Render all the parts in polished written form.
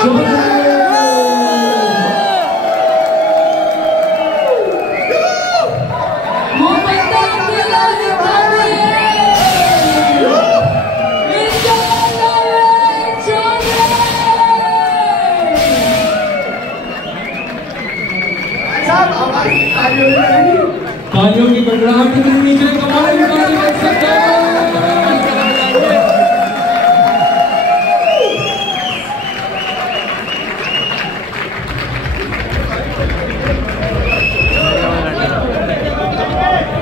तालियों की गड़गड़ाहट के नीचे कमाल कर सकते हैं।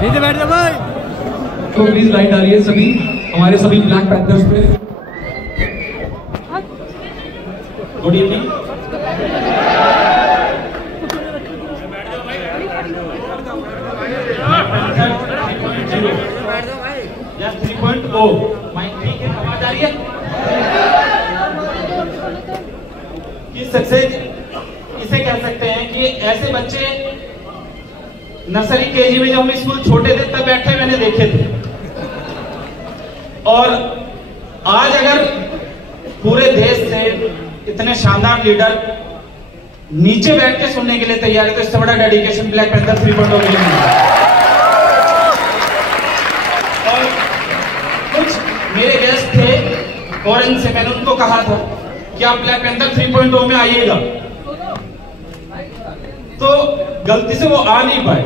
नीचे बैठ जा भाई। तो प्लीज लाइट डालिए सभी, हमारे सभी ब्लैक पैंथर्स पे। Good evening. या 3.0 माइक ठीक है, आवाज आ रही है? कि सक्सेस इसे कह सकते हैं कि ऐसे बच्चे नर्सरी केजी में जब हम स्कूल छोटे थे तब बैठे मैंने देखे थे, और आज अगर पूरे देश से इतने शानदार लीडर नीचे बैठ के सुनने के लिए तैयार है तो इससे बड़ा डेडिकेशन ब्लैक पैंथर 3.0 के लिए नहीं है। और कुछ मेरे गेस्ट थे फॉरेन से, मैंने उनको कहा था कि आप ब्लैक पैंथर 3.0 में आइएगा, तो गलती से वो आ नहीं पाए।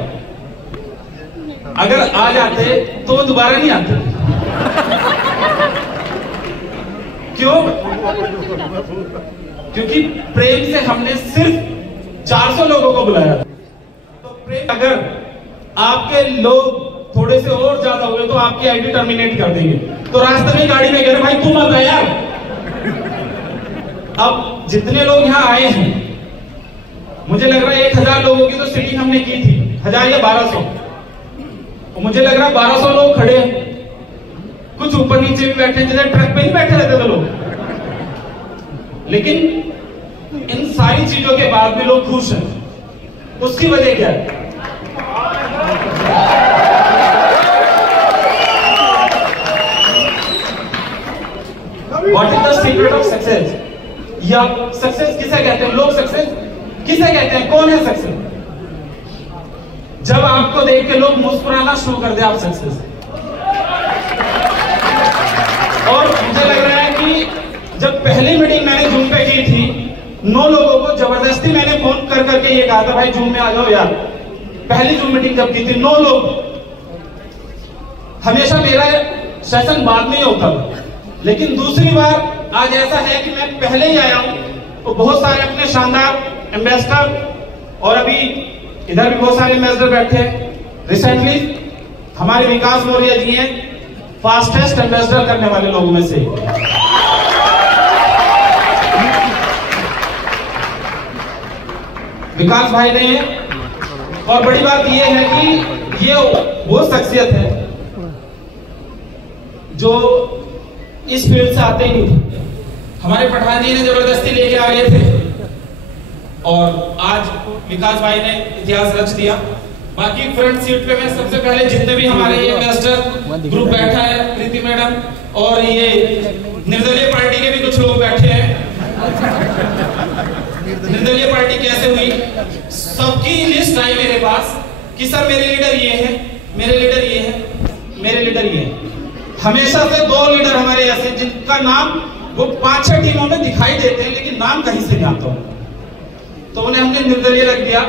अगर आ जाते तो वो दोबारा नहीं आते। क्यों? क्योंकि प्रेम से हमने सिर्फ 400 लोगों को बुलाया था। तो प्रेम, अगर आपके लोग थोड़े से और ज्यादा हुए तो आपकी आईडी टर्मिनेट कर देंगे। तो रास्ते में गाड़ी में गए, भाई तू मत आ यार। अब जितने लोग यहाँ आए हैं, मुझे लग रहा है 1000 लोगों की तो सीटिंग हमने की थी, 1000 या 1200, और मुझे लग रहा है 1200 लोग खड़े हैं। कुछ ऊपर नीचे भी बैठे हैं, जैसे ट्रक पे ही बैठे रहते थे लोग। लेकिन इन सारी चीजों के बाद भी लोग खुश हैं। उसकी वजह क्या है? What is the secret of success? या सक्सेस किसे कहते हैं? लोग सक्सेस किसे कहते हैं? कौन है सक्सेस? जब आपको देख के लोग मुस्कुराना शुरू कर दे, आप सक्सेस। और मुझे लग रहा है कि जब पहली मीटिंग मैंने जूम पे की थी, 9 लोगों को जबरदस्ती मैंने फोन कर करके ये कहा था, भाई जूम में आ जाओ यार। पहली जूम मीटिंग जब की थी 9 लोग। हमेशा मेरा सेशन बाद में ही होता था, लेकिन दूसरी बार आज ऐसा है कि मैं पहले ही आया हूं। तो बहुत सारे अपने शानदार एम्बेसडर, और अभी इधर भी बहुत सारे एम्बेसडर बैठे हैं। रिसेंटली हमारे विकास मौर्य जी हैं फास्टेस्ट एम्बेसडर करने वाले लोगों में से। विकास भाई ने, और बड़ी बात यह है कि ये वो शख्सियत है जो इस फील्ड से आते ही नहीं थे। हमारे पठान जी ने जबरदस्ती लेके आ गए थे, और आज विकास भाई ने इतिहास रच दिया। बाकी फ्रंट सीट पे मैं सबसे पहले जितने भी हमारे ये इन्वेस्टर ग्रुप बैठा है, प्रीति मैडम, और ये निर्दलीय पार्टी के भी कुछ लोग बैठे हैं। निर्दलीय पार्टी कैसे हुई, सबकी लिस्ट आई मेरे पास कि सर मेरे लीडर ये है, मेरे लीडर ये है, मेरे लीडर ये है। हमेशा से 2 लीडर हमारे ऐसे जिनका नाम वो 5-6 टीमों में दिखाई देते हैं, लेकिन नाम कहीं से नहीं आता, तो उन्हें हमने निर्दलीय रख दिया,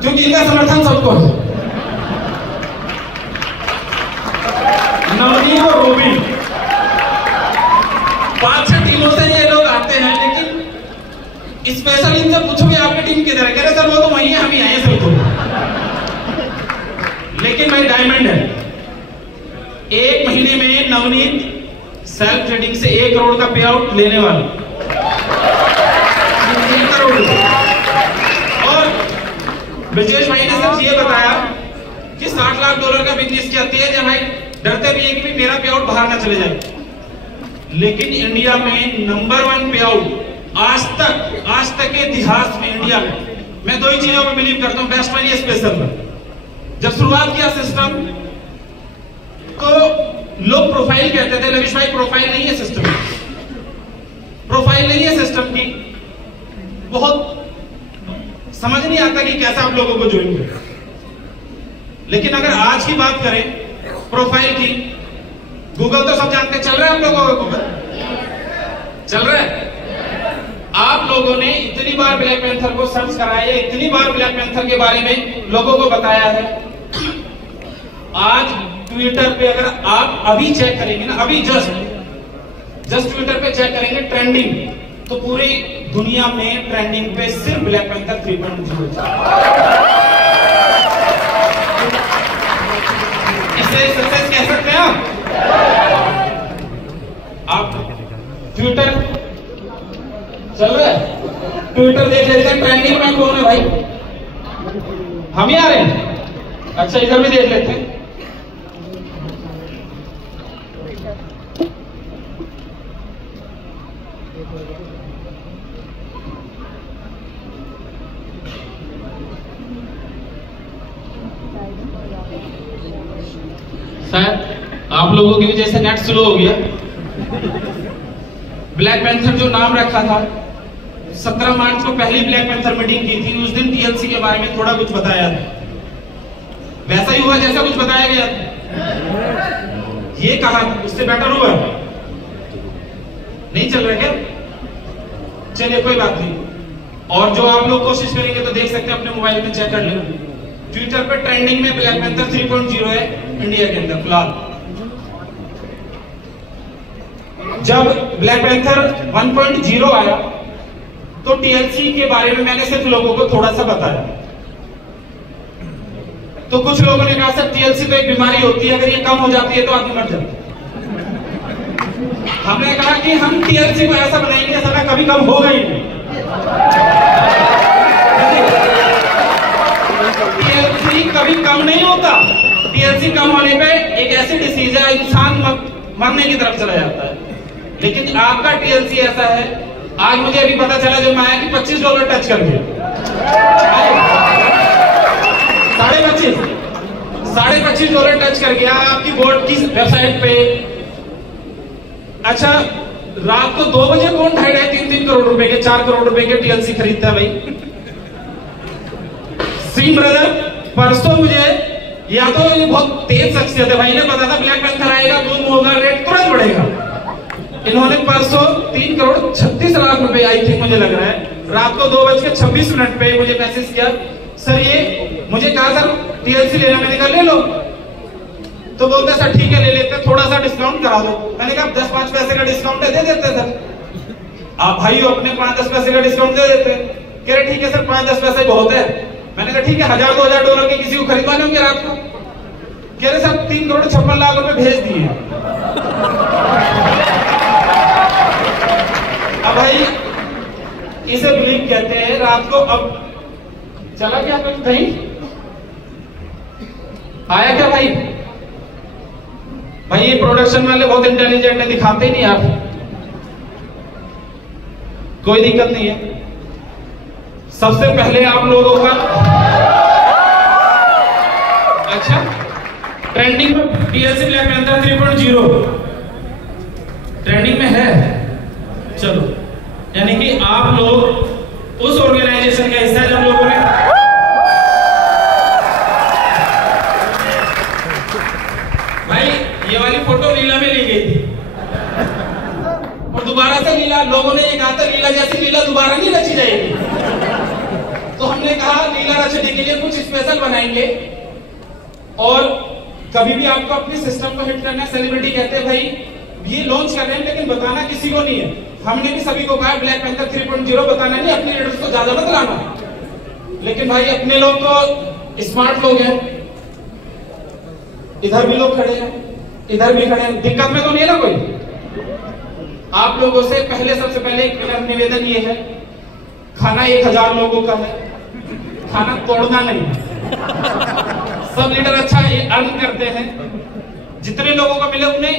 क्योंकि इनका समर्थन सबको है। नवनीत और रोबी 5-6 टीमों से ये लोग आते हैं, लेकिन स्पेशल इनसे पूछो कि आपकी टीम किधर है, कह रहे सर वो तो वही है, हम ही आए सब तो। लेकिन भाई डायमंड है। 1 महीने में नवनीत सेल्फ ट्रेडिंग से 1 करोड़ का पे आउट लेने वाला, 1 करोड़ रुपए। और ब्रजेश भाई ने सिर्फ ये बताया कि $60 लाख का बिजनेस किया। तेज है भाई, डरते भी है कि मेरा पे आउट बाहर ना चले जाए। लेकिन इंडिया में नंबर 1 पे आउट आज तक के इतिहास में इंडिया में, मैं 2 ही चीजों में बिलीव करता हूँ, बेस्ट वाली स्पेशल में। जब शुरुआत किया सिस्टम तो लोग प्रोफाइल कहते थे, लविश भाई प्रोफाइल नहीं है सिस्टम, प्रोफाइल नहीं है सिस्टम। सिस्टम की बहुत समझ नहीं आता कि कैसे आप लोगों को ज्वाइन करें। लेकिन अगर आज की बात करें प्रोफाइल की, गूगल तो सब जानते हैं, चल रहा है आप लोगों को, गूगल चल रहा है। आप लोगों ने इतनी बार ब्लैक पैंथर को सर्च कराया है, इतनी बार ब्लैक पैंथर के बारे में लोगों को बताया है। आज ट्विटर पे अगर आप अभी चेक करेंगे ना, अभी जस्ट ट्विटर पे चेक करेंगे ट्रेंडिंग, तो पूरी दुनिया में ट्रेंडिंग पे सिर्फ ब्लैक पैंथर 3.0 इसे सक्सेस कह सकते हैं आप ट्विटर चल रहा है, ट्विटर देख लेते हैं ट्रेंडिंग में कौन है भाई, हम ही आ रहे हैं। अच्छा इधर भी देख लेते हैं। शायद आप लोगों की वजह से नेट स्लो हो गया। ब्लैक पैंथर जो नाम रखा था, 17 मार्च को पहली ब्लैक पैंथर मीटिंग की थी, उस दिन टीएलसी के बारे में थोड़ा कुछ बताया था, वैसा ही हुआ जैसा कुछ बताया गया था। ये कहा उससे बेटर हुआ, नहीं चल रहा क्या? चलिए कोई बात नहीं। और जो आप लोग कोशिश करेंगे तो देख सकते हैं, अपने मोबाइल में चेक कर लेना। ट्विटर पे ट्रेंडिंग में ब्लैक पैंथर 3.0 है इंडिया के अंदर फिलहाल। जब ब्लैक पैंथर 1.0 आया तो टीएलसी के बारे में मैंने सिर्फ लोगों को थोड़ा सा बताया। तो कुछ लोगों ने कहा सर टीएलसी तो एक बीमारी होती है, अगर ये कम हो जाती है तो आदमी मर जाता है। हमने कहा कि हम टीएलसी को ऐसा बनाएंगे ऐसा कभी कम होगा ही नहीं। टीएलसी कभी कम नहीं होता। टीएलसी कम होने पे एक ऐसी डिसीज है, इंसान मरने की तरफ चला जाता है। लेकिन आपका टीएलसी ऐसा है, आज मुझे अभी पता चला जब मैं आया कि $25 टच कर गया, $25.5 टच कर गया आपकी बोर्ड की वेबसाइट पे। अच्छा रात को 2 बजे कौन 2.5-3 करोड़ रुपए के 4 करोड़ रुपए के टीएलसी खरीदता है भाई? सिंह ब्रदर परसों मुझे, या तो ये बहुत तेज शख्सियत है भाई, ने पता था ब्लैक पैंथर आएगा, बूम होगा, रेट तुरंत बढ़ेगा। इन्होंने परसों 3.36 करोड़ रुपए आई थिंक मुझे लग रहा है, रात को 2:26 पे मुझे मैसेज किया, सर ये मुझे कहा सर टीएलसी लेना, मैंने कहा ले लो। तो बोलते सर ठीक है ले लेते, थोड़ा सा डिस्काउंट करा दो। मैंने कहा 10-5 पैसे का डिस्काउंट दे देते सर, आप भाई अपने 5-10 पैसे का डिस्काउंट दे देते। कह रहे ठीक है सर 5-10 पैसे बहुत है। मैंने कहा ठीक है $1000-2000 के किसी को खरीदवाने होंगे रात को। कह रहे सर 3.56 करोड़ रुपए भेज दिए। अब भाई इसे बिलीव कहते हैं रात को। अब चला क्या कुछ कहीं आया क्या भाई? भाई ये प्रोडक्शन वाले बहुत इंटेलिजेंट है, दिखाते ही नहीं आप, कोई दिक्कत नहीं है। सबसे पहले आप लोगों का अच्छा ट्रेंडिंग में टीएलसी ब्लैक पैंथर 3.0 ट्रेंडिंग में है। चलो यानी कि आप लोग उस ऑर्गेनाइजेशन का हिस्सा जब लोगों ने भाई ये वाली फोटो लीला में ली गई थी और दोबारा से लीला, लोगों ने ये कहा था लीला जैसी लीला दोबारा नहीं रची जाएगी। तो हमने कहा लीला रचने के लिए कुछ स्पेशल बनाएंगे। और कभी भी आपको अपने सिस्टम को हिट करना, सेलिब्रिटी कहते हैं भाई ये लॉन्च कर रहे हैं लेकिन बताना किसी को नहीं है। हमने भी सभी को कहा ब्लैक पैंथर 3.0 बताना नहीं, अपने लीडर्स को ज्यादा मत लाना। लेकिन भाई अपने लोग तो स्मार्ट लोग हैं, इधर भी लोग खड़े हैं, इधर भी खड़े हैं, दिक्कत में तो नहीं है ना कोई। आप लोगों से पहले सबसे पहले एक मेरा निवेदन ये है, खाना 1000 लोगों का है, खाना तोड़ना नहीं। सब लीडर अच्छा अर्न करते हैं, जितने लोगों को मिले उन्हें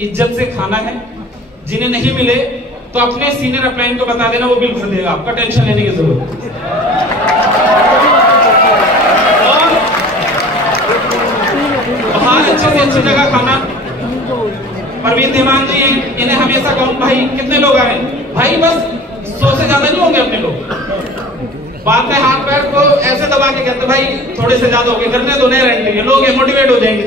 इज्जत से खाना है, जिन्हें नहीं मिले तो अपने सीनियर अपलाइन को बता देना, वो बिल भर देगा, आपका टेंशन लेने की जरूरत है। और बाहर अच्छे से अच्छी जगह खाना। परवीन धीमान जी इन्हें हमेशा कहूं भाई कितने लोग आ रहे हैं? भाई बस 100 से ज्यादा नहीं होंगे अपने लोग। बाद में हाथ पैर को ऐसे दबा के कहते भाई थोड़े से ज्यादा हो गए, करने दो, नए रहेंगे, लोग मोटिवेट हो जाएंगे।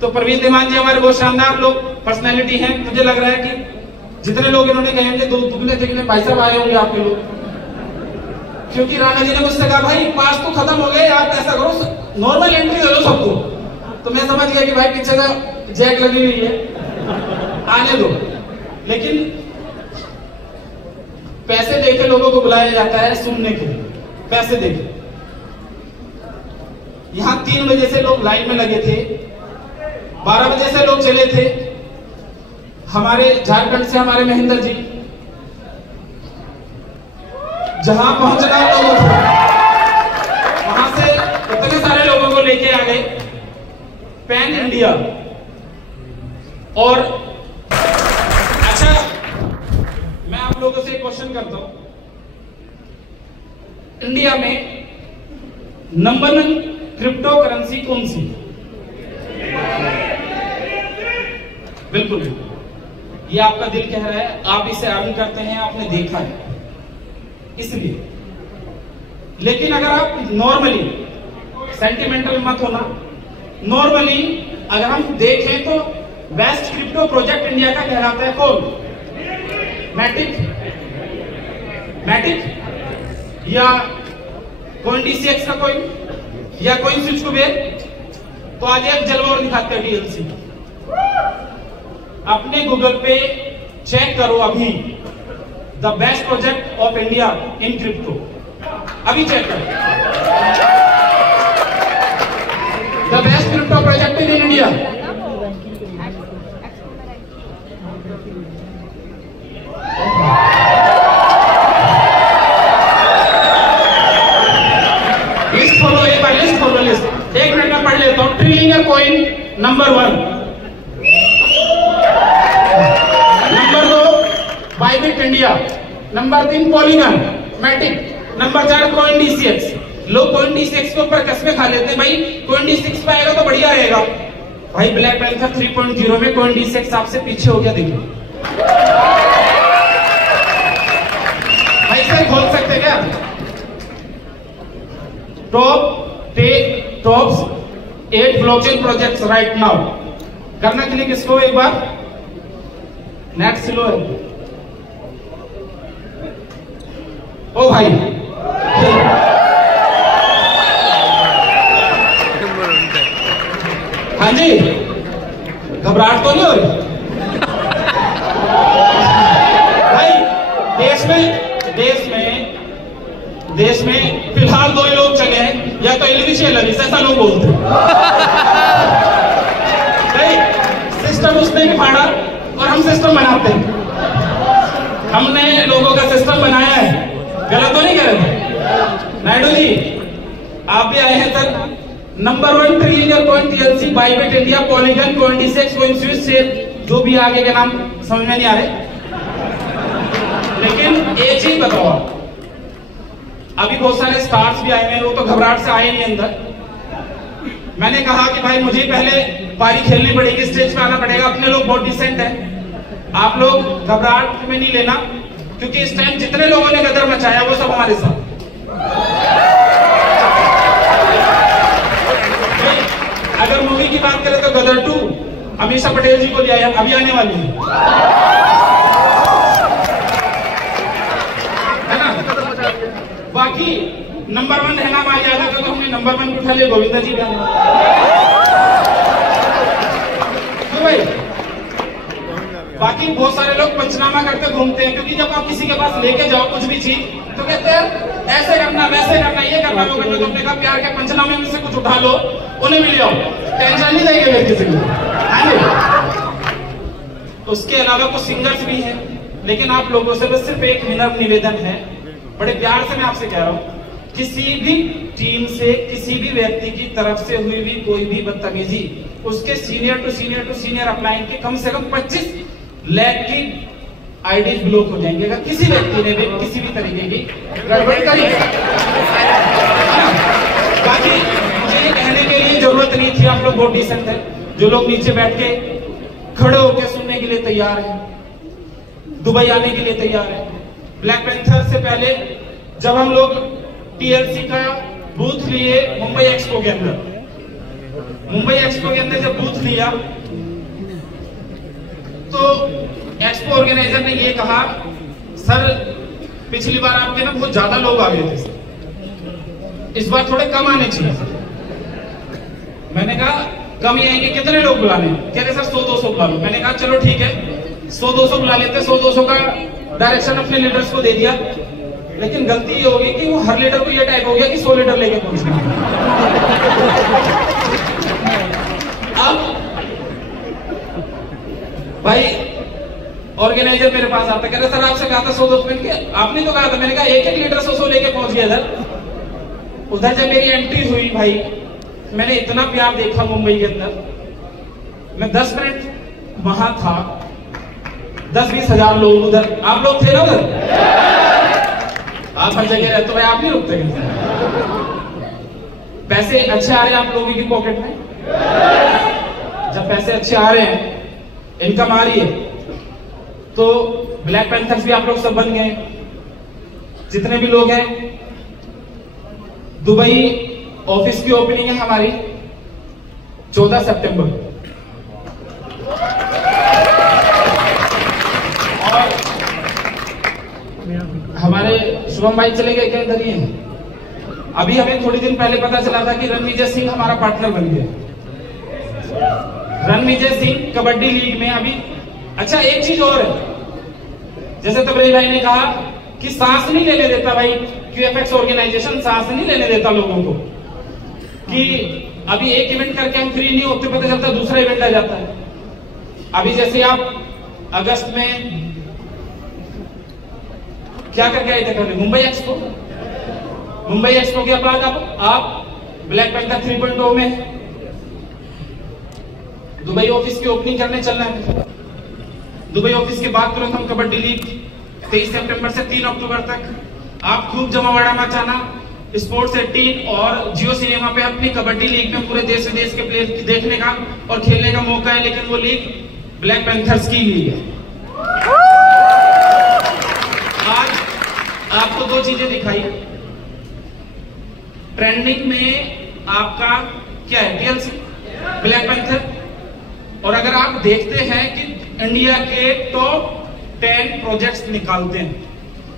तो प्रवीण धीमान जी हमारे बहुत शानदार लोग, पर्सनैलिटी हैं। मुझे लग रहा है कि जितने लोग इन्होंने कहे होंगे दुबले दुबले भाई साहब आए होंगे आपके लोग, क्योंकि राणा जी ने मुझसे कहा भाई पास तो खत्म हो गए, आप ऐसा करो नॉर्मल एंट्री दे लो सबको। तो मैं समझ गया कि भाई पीछे का जैक लगी हुई है, आने दो। लेकिन पैसे देके लोगों को बुलाया जाता है सुनने के लिए, पैसे देके। यहां 3 बजे से लोग लाइन में लगे थे, 12 बजे से लोग चले थे। हमारे झारखंड से हमारे महेंद्र जी जहां पहुंचना लोगों को, वहां से इतने सारे लोगों को लेके आ गए पैन इंडिया। और अच्छा, मैं आप लोगों से एक क्वेश्चन करता हूं, इंडिया में नंबर 1 क्रिप्टो करेंसी कौन सी? बिल्कुल, ये आपका दिल कह रहा है, आप इसे अर्न करते हैं, आपने देखा है इसलिए। लेकिन अगर आप नॉर्मली, सेंटिमेंटल मत होना, नॉर्मली अगर हम देखें तो बेस्ट क्रिप्टो प्रोजेक्ट इंडिया का कहलाता है कौन? मैटिक या CoinDCX का कोइन या कोइन स्विच कुबेर। तो आज एक जलवा और दिखाते हैं DLC। अपने गूगल पे चेक करो अभी, the best project of India in crypto, अभी चेक करो the best crypto project in India. List खोलो, एक बार लिस्ट खोलो, लिस्ट 1 मिनट में पढ़ लेता हूं। Trillion coin number 1, number 2 Bybit India, number 3 Polygon, Matic, number 4 CoinDCX। लोग CoinDCX के ऊपर कसमें खा लेते हैं, भाई CoinDCX पे आएगा तो बढ़िया रहेगा। भाई ब्लैक पैंथर 3.0 में CoinDCX आपसे पीछे हो गया, देखिए भाई सर खोल सकते क्या? Top 8 blockchain projects right now. करना के लिए किसको, एक बार नेट स्लो है। ओ भाई हाँ जी, घबराहट तो नहीं हो रही भाई? देश में फिलहाल 2 ही लोग चले हैं, या तो एलविश या लविश, ऐसा लोग बोलते हैं। सिस्टम उसने भी फाड़ा और हम सिस्टम बनाते हैं। हमने लोगों का सिस्टम बनाया है, गलत तो नहीं कह रहे? नायडू जी आप भी आए हैं sir. Number 1 trillion coin TLC, Bybit India, polygon, CoinDCX, coin switch से जो भी आगे के नाम समझ में नहीं आ रहे। लेकिन एक चीज बताओ, अभी बहुत सारे स्टार्स भी आए हैं, वो तो घबराहट से आए नहीं अंदर। मैंने कहा कि भाई मुझे पहले पारी खेलनी पड़ेगी, स्टेज पे आना पड़ेगा। अपने लोग बहुत डिसेंट हैं, आप लोग घबराहट में नहीं लेना, क्योंकि इस टाइम जितने लोगों ने गदर मचाया वो सब हमारे साथ। अगर मूवी की बात करें तो गदर 2 अमीषा पटेल जी को लिया है, अभी आने वाली है ना। बाकी नंबर 1 है नाम आ जाएगा, तो हमने नंबर 1 उठा लिया, गोविंदा जी का। तो भाई बाकी बहुत सारे लोग पंचनामा करते घूमते हैं, क्योंकि जब आप किसी के पास लेके जाओ कुछ भी चीज तो कहते हैं ऐसे करना, वैसे करना, ये करना, वो करना। तो अपने कहा प्यार के पंचनामे में से कुछ उठा लो, उन्हें मिल जाओ, टेंशन नहीं देंगे मेरे किसी को। उसके अलावा कुछ सिंगर्स भी हैं, लेकिन आप लोगों से बस सिर्फ एक विनम्र निवेदन है, बड़े प्यार से मैं आपसे कह रहा हूँ, किसी भी टीम से किसी भी व्यक्ति की तरफ से हुई भी कोई भी बदतमीजी, उसके सीनियर टू सीनियर अपलाइन के कम से कम 25 लाख की आईडी ब्लॉक हो जाएंगे अगर किसी व्यक्ति ने भी किसी भी तरीके की गड़बड़ करी। बाकी मुझे ये कहने के लिए जरूरत नहीं थी, आप लोग बहुत डिसेंट है। जो लोग नीचे बैठ के खड़े होकर सुनने के लिए तैयार हैं, दुबई आने के लिए तैयार है। ब्लैक पैंथर से पहले जब हम लोग टीएलसी का बूथ लिए मुंबई एक्सपो के अंदर, जब बूथ लिया तो एक्सपो ऑर्गेनाइजर ने ये कहा, सर पिछली बार आपके ना बहुत ज्यादा लोग आ गए थे, इस बार थोड़े कम आने चाहिए। मैंने कहा कम ही आएंगे, कितने लोग बुलाने? कह रहे सर 100-200 बुला लो। मैंने कहा चलो ठीक है 100-200 बुला लेते। 100-200 का डायरेक्शन अपने लीडर्स को दे दिया, लेकिन गलती ये होगी कि वो हर लीडर को ये टाइप हो गया कि 100 लीडर लेके पहुंचना। अब भाई ऑर्गेनाइजर मेरे पास आता, कह रहे सर आपसे कहा था 100-200, आपने तो कहा था। मैंने कहा एक लीडर 100 लेके पहुंच गया इधर। उधर जब मेरी एंट्री हुई भाई, मैंने इतना प्यार देखा मुंबई के अंदर। मैं 10 मिनट वहां था, 10-20 हजार लोग उधर, आप लोग थे ना उधर? आप हर जगह रहते हो भाई, आप नहीं रुकते कहीं। पैसे अच्छे आ रहे हैं आप लोगों की पॉकेट में। जब पैसे अच्छे आ रहे हैं, इनकम आ रही है, तो ब्लैक पैंथर्स भी आप लोग सब बन गए। जितने भी लोग हैं, दुबई ऑफिस की ओपनिंग है हमारी 14 सितंबर, और हमारे शुभम भाई चले गए क्या इधर ही हैं? अभी हमें थोड़ी दिन पहले पता चला था कि रणविजय सिंह हमारा पार्टनर बन गया। रणविजय सिंह कबड्डी लीग में अभी। अच्छा एक चीज और है, जैसे तबरेज भाई ने कहा कि सांस नहीं लेने देता भाई, क्यूएफएक्स ऑर्गेनाइजेशन सांस नहीं लेने देता लोगों को, कि अभी एक इवेंट करके हम फ्री नहीं होते, पता चलता दूसरा इवेंट आ जाता है। अभी जैसे आप अगस्त में क्या करके आए थे पहले? मुंबई एक्सपो के बाद आप ब्लैक पैंथर 3.0 में दुबई ऑफिस की ओपनिंग करने चलना है। दुबई ऑफिस के बाद तुरंत हम कबड्डी लीग 23 सितंबर से 3 अक्टूबर तक आप खूब जमावड़ा मचाना। स्पोर्ट्स 18 और जियो सिनेमा पे अपनी कबड्डी लीग में पूरे देश विदेश के प्लेयर देखने का और खेलने का मौका है, लेकिन वो लीग ब्लैक पैंथर्स की लीग है। आज आपको 2 चीजें दिखाई। ट्रेंडिंग में आपका क्या है? TLC, black panther. और अगर आप देखते हैं कि इंडिया के टॉप 10 प्रोजेक्ट्स निकालते हैं,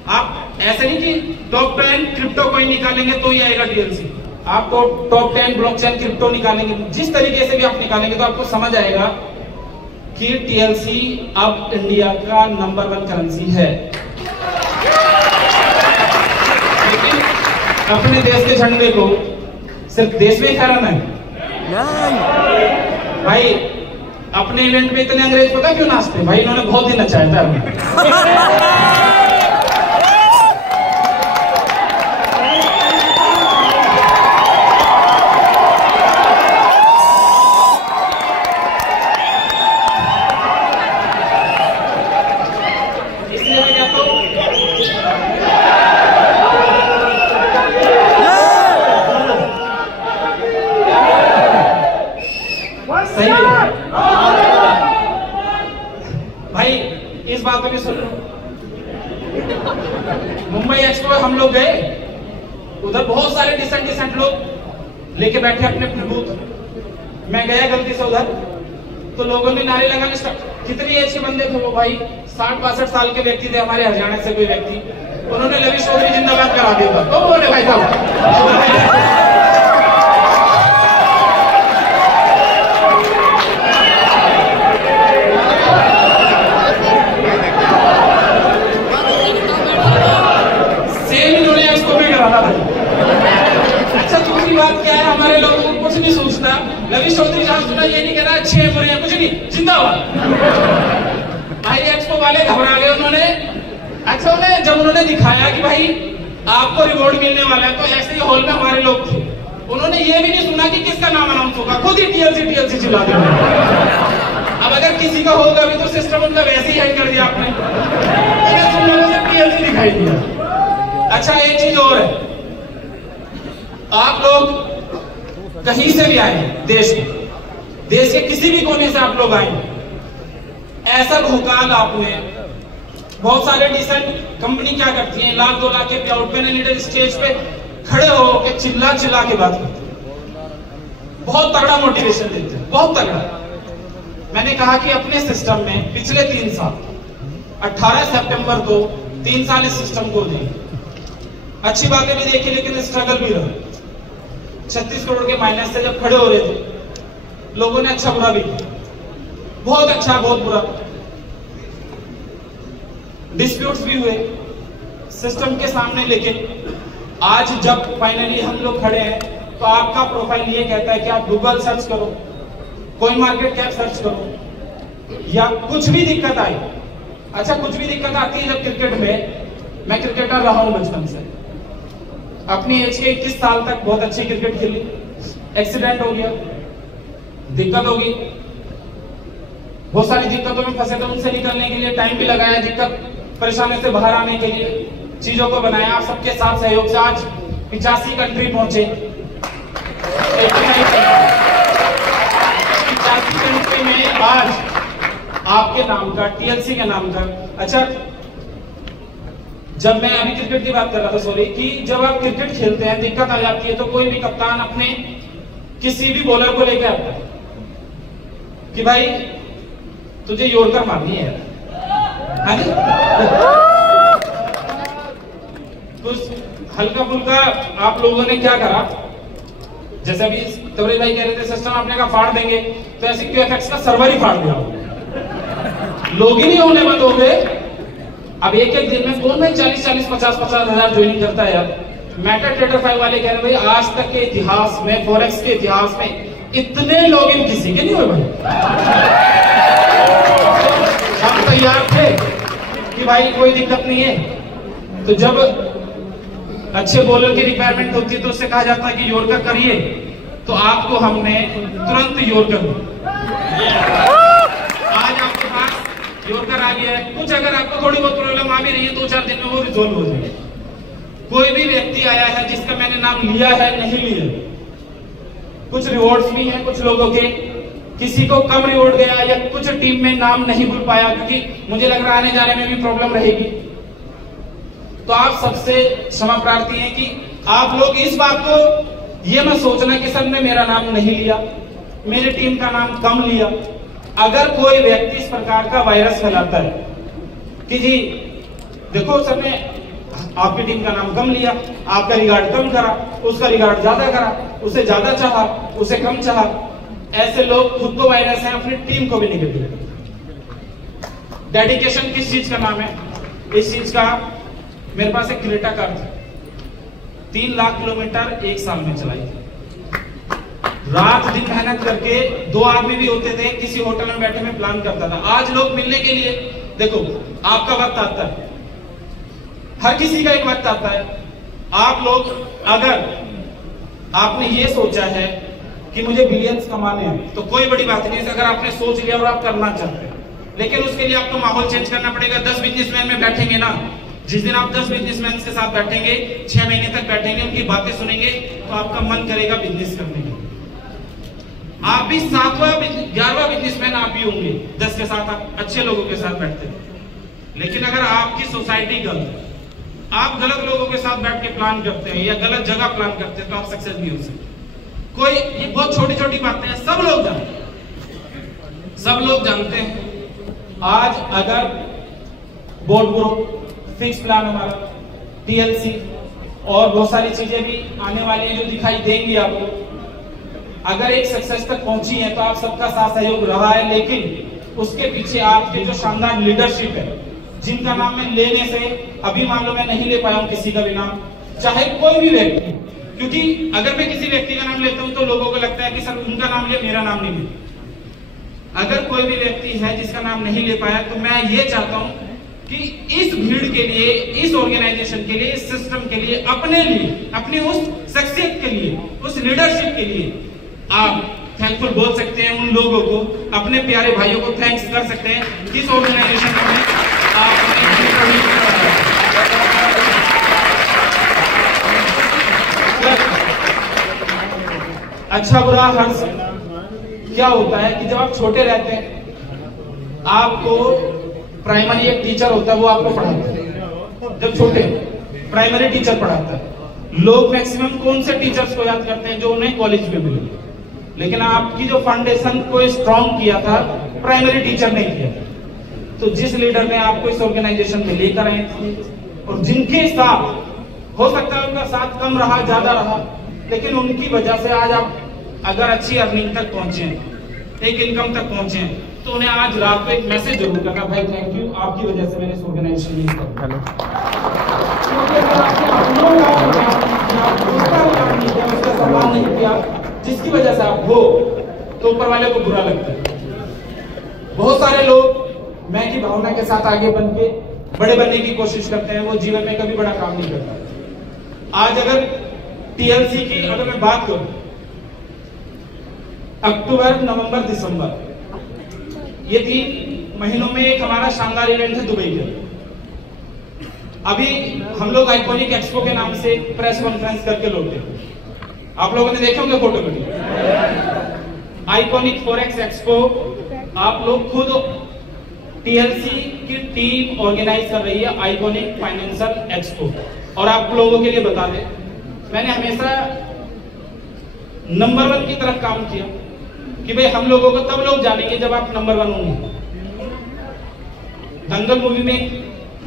आप ऐसे नहीं कि टॉप 10 क्रिप्टो कॉइन निकालेंगे तो ही आएगा टीएलसी। आपको टॉप 10 ब्लॉकचेन क्रिप्टो निकालेंगे, जिस तरीके से भी आप निकालेंगे तो आपको समझ आएगा कि टीएलसी अब इंडिया का नंबर 1 करेंसी है। लेकिन अपने देश के झंडे को सिर्फ देश में फहराना है भाई। अपने इवेंट में इतने अंग्रेज पता क्यों नाचते भाई? इन्होंने बहुत ही नचाया था हमें। इस बात को भी सुन लो। मुंबई एक्सपो हम लोग गए, उधर बहुत सारे डिसेंट लोग लेके बैठे अपने अपने बूथ। मैं गया गलती से उधर, तो लोगों ने नारे लगाने स्टार्ट। कितनी एज के बंदे थे वो भाई? 60-62 साल के व्यक्ति थे, हमारे हरियाणा से कोई व्यक्ति। उन्होंने लवी चौधरी जिंदाबाद करा दिया था। तो बोले भाई साहब अच्छा दूसरी बात क्या है, हमारे लोगों को कुछ नहीं सोचता। लवी चौधरी जहां सुना ये नहीं कह रहा अच्छे बुरे हैं, कुछ नहीं, जिंदाबाद। भाई एक्सपो वाले घबरा गए। उन्होंने अच्छा जब उन्होंने दिखाया कि भाई आपको रिवॉर्ड मिलने वाला है, तो ऐसे ही हॉल में हमारे लोग थे, उन्होंने ये भी नहीं सुना कि किसका नाम अनाउंस होगा, खुद ही टीएलसी चिल्ला दिया। अब अगर किसी का होगा भी तो सिस्टम उनका वैसे ही हैंग कर दिया आपने, तुम लोगों से टीएलसी दिखाई दिया। अच्छा एक चीज और है, आप लोग कहीं से भी आए देश के किसी भी कोने से आप लोग आए, ऐसा भूकाल आपने बहुत सारे डिसेंट कंपनी क्या करती है, 1 लाख 2 लाख के पे आउट पे लीडर स्टेज पे खड़े हो के चिल्ला चिल्ला के बात करते हैं, बहुत तगड़ा मोटिवेशन देते हैं, बहुत तगड़ा। मैंने कहा कि अपने सिस्टम में पिछले 3 साल 18 सितंबर को 3 साल इस सिस्टम को दें, अच्छी बातें भी देखी लेकिन स्ट्रगल भी रहा। 36 करोड़ के माइनस से जब खड़े हो रहे थे, लोगों ने अच्छा बुरा भी किया, बहुत अच्छा बहुत बुरा, डिस्प्यूट्स भी हुए सिस्टम के सामने। लेकिन आज जब फाइनली हम लोग खड़े हैं तो आपका प्रोफाइल ये कहता है कि आप गूगल सर्च करो, कोई मार्केट कैप सर्च करो, या कुछ भी दिक्कत आई। अच्छा, कुछ भी दिक्कत आती है जब क्रिकेट में, मैं क्रिकेटर रहा हूं बचपन से, अपनी एज के 21 साल तक बहुत अच्छी क्रिकेट खेली, एक्सीडेंट हो गया, दिक्कत होगी, बहुत सारी दिक्कतों में फंसे तो उनसे निकलने के लिए टाइम भी लगाया, दिक्कत परेशानी से बाहर आने के लिए चीजों को बनाया। आप सबके साथ सहयोग से आज 85 कंट्री पहुंचे, 85 कंट्री में आज आपके नाम का, टीएलसी के नाम का। अच्छा, जब मैं अभी क्रिकेट की बात कर रहा था, सॉरी, कि जब आप क्रिकेट खेलते हैं दिक्कत आ जाती है तो कोई भी कप्तान अपने किसी भी बॉलर को लेकर आता है कि भाई तुझे यॉर्कर मारनी है, हाँ जी, कुछ हल्का फुल्का आप लोगों ने क्या करा, जैसे अभी तवरेज भाई कह रहे थे सिस्टम आपने कहा फाड़ देंगे, तो ऐसे QFX का सर्वर ही फाड़ दिया, लोग ही नहीं होने बंद हो गए। अब एक एक दिन में कौन भाई 40-40, 50-50 हजार ज्वाइनिंग करता है यार। मेटा ट्रेडर 5 वाले कह रहे भाई आज तक के इतिहास में, फॉरेक्स के इतिहास में इतने लॉगिन किसी के नहीं हुए भाई। हम तैयार थे कि भाई कोई दिक्कत नहीं है, तो जब अच्छे बॉलर की रिक्वायरमेंट होती है तो उससे कहा जाता है कि यॉर्कर करिए, तो आपको हमने तुरंत यॉर्कर, आज आपके पास यॉर्कर आ गया है। कुछ अगर आपको थोड़ी बहुत प्रॉब्लम आ भी रही है 2-4 दिन में वो रिजोल्व हो जाएगी। कोई भी व्यक्ति आया है जिसका मैंने नाम लिया है, नहीं लिया, कुछ रिवॉर्ड्स भी हैं कुछ लोगों के, किसी को कम रिवॉर्ड गया या कुछ टीम में नाम नहीं भूल पाया, क्योंकि मुझे लग रहा है आने जाने में भी प्रॉब्लम रहेगी। तो आप सबसे क्षमा प्रार्थी हैं कि आप लोग इस बात को ये मत सोचना कि सर ने मेरा नाम नहीं लिया, मेरी टीम का नाम कम लिया। अगर कोई व्यक्ति इस प्रकार का वायरस फैलाता है कि जी देखो सर ने आपकी टीम का नाम कम लिया, आपका रिगार्ड कम करा, उसका रिगार्ड ज्यादा करा, उसे ज्यादा चाहा, उसे कम चाहा, ऐसे लोग खुद को वायरस है, अपनी टीम को भी निगेटिव। डेडिकेशन किस चीज का नाम है? इस चीज का मेरे पास एक क्रेटा कार थी, 3 लाख किलोमीटर 1 साल में चलाई थी, रात दिन मेहनत करके 2 आदमी भी होते थे, किसी होटल में बैठे में प्लान करता था। आज लोग मिलने के लिए, देखो आपका वक्त आता है, हर किसी का एक वक्त आता है। आप लोग अगर आपने ये सोचा है कि मुझे बिलियंस कमाने हैं तो कोई बड़ी बात नहीं है, अगर आपने सोच लिया और आप करना चाहते हैं, लेकिन उसके लिए आपको माहौल चेंज करना पड़ेगा। 10 बिजनेसमैन में बैठेंगे ना, जिस दिन आप 10 बिजनेसमैन के साथ बैठेंगे, 6 महीने तक बैठेंगे, उनकी बातें सुनेंगे, तो आपका मन करेगा बिजनेस करने का। आप भी 7वां 11वां बिजनेसमैन आप ही होंगे, 10 के साथ आप अच्छे लोगों के साथ बैठते हैं। लेकिन अगर आपकी सोसाइटी गलत है, आप गलत लोगों के साथ बैठ के प्लान करते हैं या गलत जगह प्लान करते हैं, तो आप सक्सेस नहीं हो सकते। कोई ये बहुत छोटी छोटी बातें हैं, सब लोग जानते हैं, सब लोग जानते हैं। आज अगर बोर्ड ग्रुप, फिक्स प्लान हमारा, टीएलसी और बहुत सारी चीजें भी आने वाली हैं जो दिखाई देंगी आपको, अगर एक सक्सेस तक पहुंची है तो आप सबका साथ सहयोग रहा है, लेकिन उसके पीछे आपके जो शानदार लीडरशिप है, जिनका नाम मैं लेने से अभी मान लो मैं नहीं ले पाया हूं किसी का भी नाम, चाहे कोई भी व्यक्ति, क्योंकि अगर मैं किसी व्यक्ति का नाम लेता हूं तो लोगों को लगता है कि सर उनका नाम लिया, मेरा नाम नहीं लिया। अगर कोई भी व्यक्ति है जिसका नाम नहीं ले पाया, तो मैं ये चाहता हूं कि इस भीड़ के लिए, इस ऑर्गेनाइजेशन के लिए, इस सिस्टम के लिए, अपने लिए, अपनी उस शख्सियत के लिए, उस लीडरशिप के लिए आप थैंकफुल बोल सकते हैं। उन लोगों को, अपने प्यारे भाइयों को थैंक्स कर सकते हैं किस ऑर्गेनाइजेशन में अच्छा बुरा हर्ष क्या होता है कि जब आप छोटे रहते हैं, आपको प्राइमरी एक टीचर होता है, वो आपको पढ़ाता है जब छोटे, प्राइमरी टीचर पढ़ाता है। लोग मैक्सिमम कौन से टीचर्स को याद करते हैं? जो उन्हें कॉलेज में मिले। लेकिन आपकी जो फाउंडेशन को स्ट्रॉन्ग किया था, प्राइमरी टीचर ने किया। तो जिस लीडर ने आपको इस ऑर्गेनाइजेशन में लेकर आए थे और जिनके साथ हो सकता है उनका साथ कम रहा, ज्यादा रहा, लेकिन उनकी वजह से आज आप अगर अच्छी अर्निंग तक पहुंचे, एक इनकम तक पहुंचे, तो उन्हें आज रात को एक मैसेज जरूर करना, भाई थैंक यू, आपकी वजह से मैंने इस ऑर्गेनाइजेशन में सम्मान नहीं किया, जिसकी वजह से आप हो, तो ऊपर वाले को बुरा लगता है। बहुत सारे लोग मैं की भावना के साथ आगे बन के बड़े बनने की कोशिश करते हैं, वो जीवन में कभी बड़ा काम नहीं करता। आज अगर टीएलसी की अगर मैं बात करूं, अक्टूबर, नवंबर, दिसंबर, ये 3 महीनों में एक हमारा शानदार इवेंट है दुबई के। अभी हम लोग आइकॉनिक एक्सपो के नाम से प्रेस कॉन्फ्रेंस करके लौटे, आप लोगों ने देखे होंगे photo video. Iconic forex expo आप लोग खुद टीएलसी की टीम ऑर्गेनाइज कर रही है, आइकॉनिक फाइनेंशियल एक्सपो। और आप लोगों के लिए बता दें, मैंने हमेशा नंबर 1 की तरफ काम किया कि भाई हम लोगों को तब लोग जानेंगे जब आप नंबर 1 होंगे। दंगल मूवी में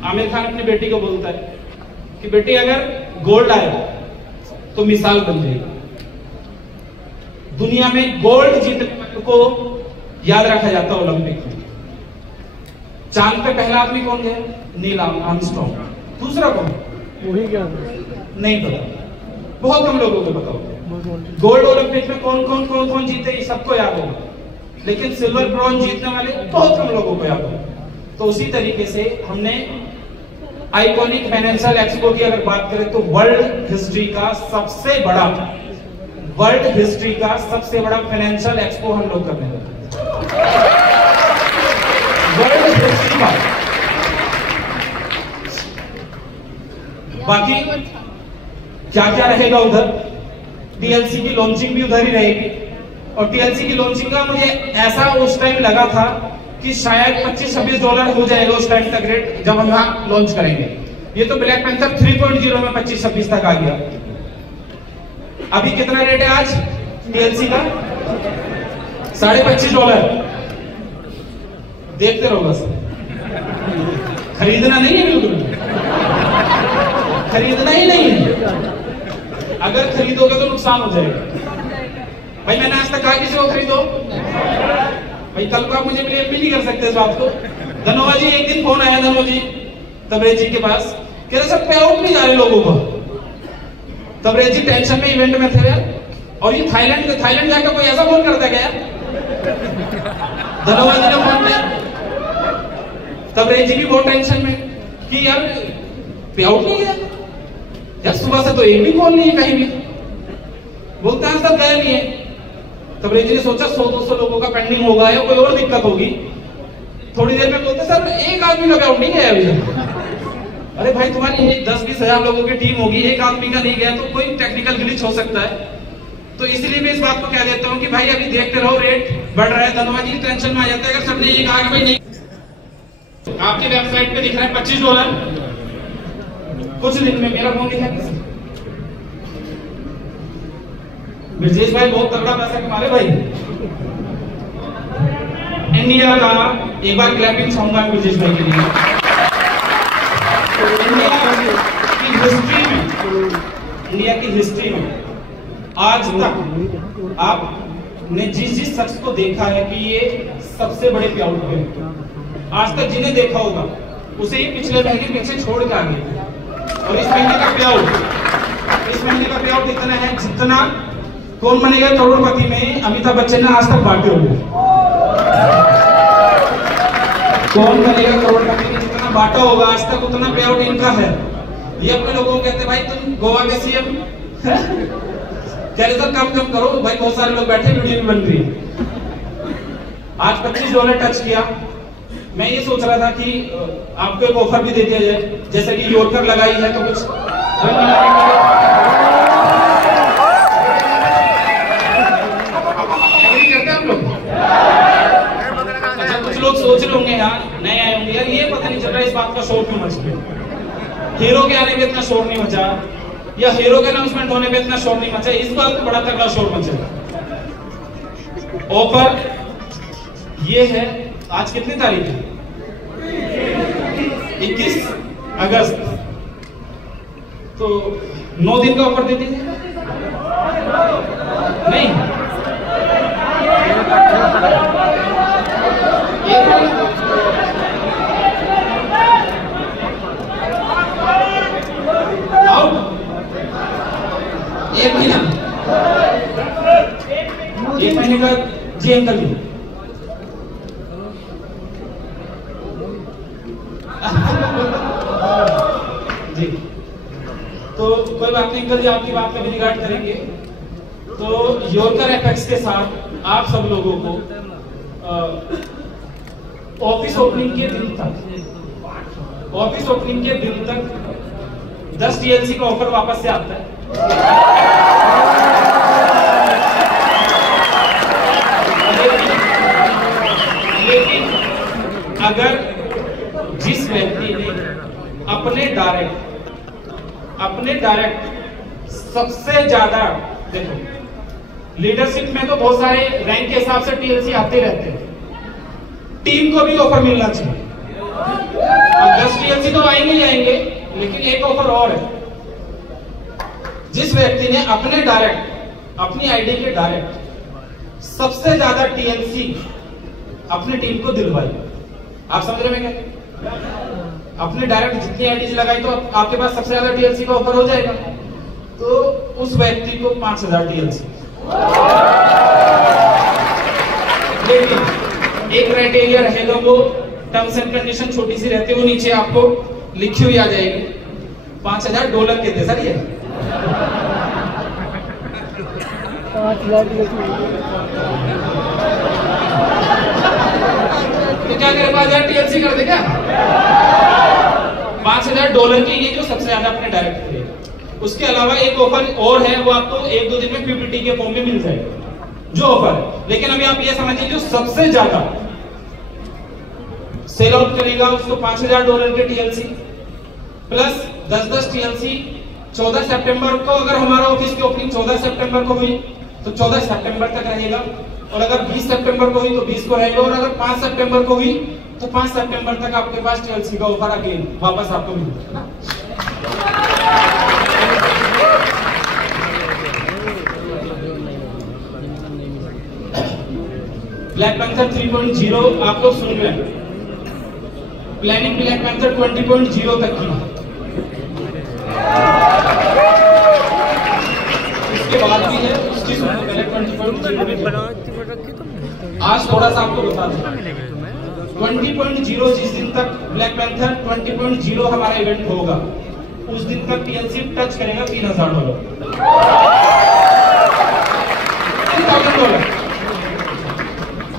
आमिर खान अपनी बेटी को बोलता है कि बेटी अगर गोल्ड आए तो मिसाल बन जाएगी। दुनिया में गोल्ड जीतने को याद रखा जाता है ओलंपिक में। चांद पे पहला आदमी कौन गया? Neil Armstrong. दूसरा कौन? वही क्या नहीं पता, बहुत कम लोगों को पता होगा। गोल्ड ओलंपिक में कौन जीते ये सबको याद होगा, लेकिन सिल्वर ब्रॉन्ज जीतने वाले बहुत कम लोगों को याद होगा। तो उसी तरीके से हमने आइकॉनिक फाइनेंशियल एक्सपो की अगर बात करें तो वर्ल्ड हिस्ट्री का सबसे बड़ा फाइनेंशियल एक्सपो हम लोग करने वाले। वर्ल्ड हिस्ट्री का। बाकी क्या क्या रहेगा उधर, टीएलसी की लॉन्चिंग भी उधर ही रहेगी। और टीएलसी की लॉन्चिंग का मुझे ऐसा उस टाइम लगा था कि शायद $25-26 हो जाएगा उस टाइम तक रेट, जब हम यहाँ लॉन्च करेंगे। ये तो ब्लैक पैंथर 3.0 में 25-26 तक आ गया। अभी कितना रेट है आज टीएलसी का? $25.5। देखते रहो बस, खरीदना नहीं है, बिल्कुल खरीदना ही नहीं है। अगर खरीदोगे तो नुकसान हो जाएगा। भाई मैंने आज तक कहा किसी को खरीदो, भाई कल को आप मुझे ब्लेम भी नहीं कर सकते इस बात को। धनोवा जी, एक दिन फोन आया धनोवा जी तबरेज जी के पास, कह रहे सब पे आउट नहीं जा रहे लोगों को। तबरेज जी टेंशन में इवेंट में थे यार, और ये थाईलैंड जाकर कोई ऐसा फोन करता क्या? धनोवा जी ने फोन किया, तबरेज जी भी बहुत टेंशन में कि यार पे आउट नहीं गया यार, सुबह से तो एक भी कॉल नहीं है कहीं भी, बोलते हैं सब गए नहीं है। तबरेज जी ने सोचा 100-200 लोगों का पेंडिंग होगा या कोई और दिक्कत होगी। थोड़ी देर में बोलते सर एक आदमी का पे आउट नहीं गया अभी। अरे भाई तुम्हारी 10-20 हजार लोगों की टीम होगी, एक आदमी का नहीं गया तो कोई टेक्निकल ग्लिच हो सकता है। तो इसलिए मैं इस बात को कह देता हूँ कि भाई अभी देखते रहो, रेट बढ़ रहा है। धन्यवाद जी टेंशन में आ जाते हैं अगर सबने ये कहा कि भाई नहीं। आपकी वेबसाइट पे दिख रहा है $25, कुछ दिन में मेरा फोन दिखा किसी। ब्रजेश भाई बहुत तगड़ा पैसा कमा रहे भाई। इंडिया का एक बार क्लैपिंग चाहूंगा ब्रजेश भाई के लिए। इंडिया की हिस्ट्री में आज तक आपने जिस शख्स को देखा है कि ये सबसे बड़े पे आउट है, आज तक जिन्हें देखा होगा उसे ही पिछले महीने पीछे छोड़ के आ गए। और इस महीने का पे आउट इतना है जितना कौन बनेगा करोड़पति में अमिताभ बच्चन ने आज तक बांटे हुए। कौन बनेगा करोड़पति में जितना बांटा होगा आज तक उतना पे आउट इनका है। ये अपने लोगों को कहते हैं भाई तुम गोवा के सीएम कह रहे सर कम करो भाई, बहुत सारे लोग बैठे वीडियो भी बन रही है। आज $25 टच किया। मैं ये सोच रहा था कि आपको एक ऑफर भी दे दिया जाए, जैसे कि योरकर लगाई है तो कुछ करते हैं आप लोग। अच्छा कुछ लोग सोच रहे होंगे यार नए आए होंगे कि यार ये पता नहीं चल रहा इस बात का शोर क्यों मच गया, हीरो के आने पे इतना शोर नहीं मचा, या हीरो के अनाउंसमेंट होने पे इतना शोर नहीं मचा, इस बात पे बड़ा तगड़ा शोर मचेगा। ऑफर ये है, आज कितनी तारीख है? 21 अगस्त। तो 9 दिन का ऑफर दे दीजिए। नहीं, एक महीना, एक महीने का जी अंकल जी। जी तो कोई बात नहीं अंकल जी, आपकी बात का भी रिगार्ड करेंगे। तो योरकर एफएक्स के साथ आप सब लोगों को ऑफिस ओपनिंग के दिन तक, ऑफिस ओपनिंग के दिन तक 10 टीएलसी का ऑफर वापस से आता है। लेकिन अगर जिस व्यक्ति ने अपने डायरेक्ट सबसे ज्यादा, देखो लीडरशिप में तो बहुत सारे रैंक के हिसाब से टीएलसी आते रहते हैं, टीम को भी ऑफर मिलना चाहिए। अब 10 टीएलसी तो आएंगे ही आएंगे, लेकिन एक ऑफर और है, जिस व्यक्ति ने अपने डायरेक्ट, अपनी आईडी के डायरेक्ट सबसे ज्यादा टीएलसी अपनी टीम को दिलवाई। आप समझ रहे हैं क्या? अपने डायरेक्ट जितनी आईडी लगाई तो आपके पास सबसे ज्यादा टीएलसी का ऑफर हो जाएगा, तो उस व्यक्ति को 5000 टीएलसी। लेकिन एक क्राइटेरिया रहेगा, वो टर्म्स एंड कंडीशन छोटी सी रहती है, वो नीचे आपको लिखी हुई आ जाएगी। $5000 कहते सर ये 5 तो क्या करें, 5000 टीएलसी कर दे क्या? $5000 की ये जो सबसे ज्यादा अपने डायरेक्ट करेगा। उसके अलावा एक ऑफर और है, वो आपको 1-2 दिन में पीपीटी के फॉर्म में मिल जाएगा जो ऑफर है। लेकिन अभी आप ये समझिए, जो सबसे ज्यादा सेल आउट करेगा उसको $5000 के टीएलसी प्लस 10-10 टीएलसी 14 सितंबर को, अगर हमारा ऑफिस की ओपनिंग 14 सितंबर को हुई तो 14 सितंबर तक रहेगा, और अगर 20 सितंबर को हुई तो 20 को रहेगा, और अगर 5 सितंबर को हुई तो 5 सितंबर तक आपके पास टीएलसी का ऑफर अगेन वापस आपको मिलेगा। ब्लैक पैंथर 3.0 आप लोग सुन रहे हैं, प्लानिंग ब्लैक पैंथर 20.0 तक की, उसके बाद भी है, उसकी पहले 20.0 आज थोड़ा सा आपको बता दूं। 20.0 जिस दिन तक ब्लैक पैंथर 20.0 हमारा इवेंट होगा, उस दिन तक टीएलसी टच करेगा $3000।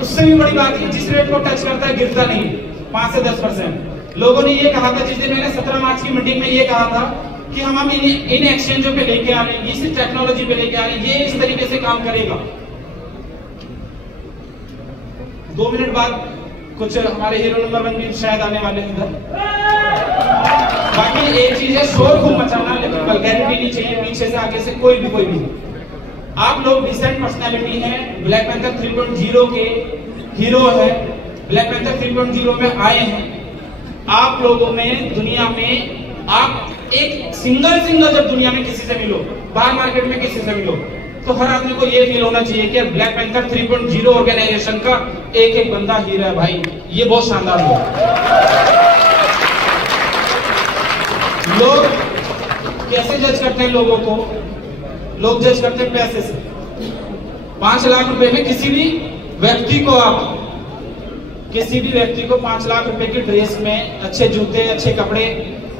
उससे भी बड़ी बात है, जिस रेट को टच करता है गिरता नहीं, 5 से 10%। लोगों ने ये कहा था, जिस दिन मैंने 17 मार्च की मीटिंग में ये कहा था कि हम इन एक्सचेंजों पे लेके आ रहे हैं, इस टेक्नोलॉजी पे लेके आ रहे हैं, ये इस तरीके से काम करेगा। 2 मिनट बाद कुछ हमारे हीरो नंबर 1 भी शायद आने वाले हैं इधर। बाकी एक चीज है, शोर खूब मचाना, लेकिन वल्गैरिटी नहीं चाहिए, पीछे से आगे से कोई भी। आप लोग डिसेंट पर्सनैलिटी हैं, ब्लैक पैंथर 3.0 के हीरो है, ब्लैक पैंथर 3.0 में आए हैं। आप लोगों में दुनिया में आप एक सिंगल जब दुनिया में किसी से मिलो, बाहर मार्केट में किसी से मिलो, तो हर आदमी को ये फील होना चाहिए कि ब्लैक पैंथर 3.0 ऑर्गेनाइजेशन का एक बंदा हीरो है भाई, ये बहुत शानदार है। लोग कैसे जज करते हैं लोगों को? लोग जज करते हैं पैसे से। 5 लाख रुपए में किसी भी व्यक्ति को 5 लाख रुपए की ड्रेस में अच्छे जूते, अच्छे कपड़े,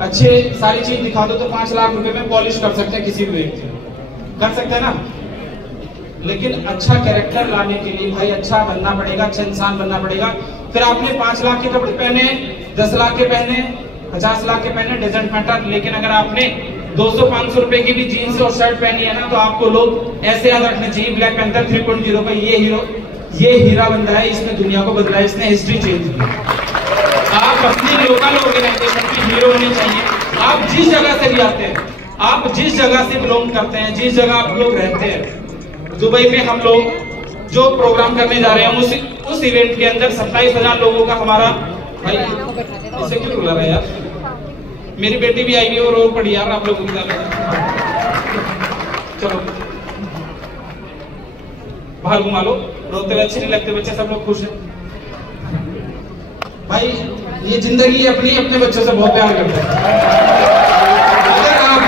अच्छे सारी चीज दिखा दो तो 5 लाख रुपए में पॉलिश कर सकते हैं, किसी भी व्यक्ति कर सकते हैं ना। लेकिन अच्छा कैरेक्टर लाने के लिए भाई अच्छा बनना पड़ेगा, अच्छा इंसान बनना पड़ेगा। फिर आपने 5 लाख के कपड़े पहने, 10 लाख के पहने, 50 लाख के पहने, डजंट मैटर। लेकिन अगर आपने 200-500 रुपए की भी जीन्स और शर्ट पहनी है ना, तो आपको लोग ऐसे याद रखना चाहिए, ब्लैक पैंथर 3.0 का ये हीरा बंदा है, इसने दुनिया को बदला, इसने हिस्ट्री चेंज की। आप अपनी लोकल ऑर्गेनाइजेशन की हीरो होनी चाहिए। आप जिस जगह से भी आते हैं, आप जिस जगह से बिलोंग करते हैं, जिस जगह आप लोग रहते हैं, दुबई में हम लोग जो प्रोग्राम करने जा रहे हैं उस इवेंट के अंदर 27,000 लोगों का हमारा भाई, इसे क्यों रुला रहा है यार? मेरी बेटी भी आई हुई और रो पड़ी यार आप लोगों की। चलो बाहर घुमा लो, रोते हुए अच्छे नहीं लगते बच्चे, सब लोग खुश हैं भाई। ये जिंदगी अपनी अपने बच्चों से बहुत प्यार करता है। अगर आप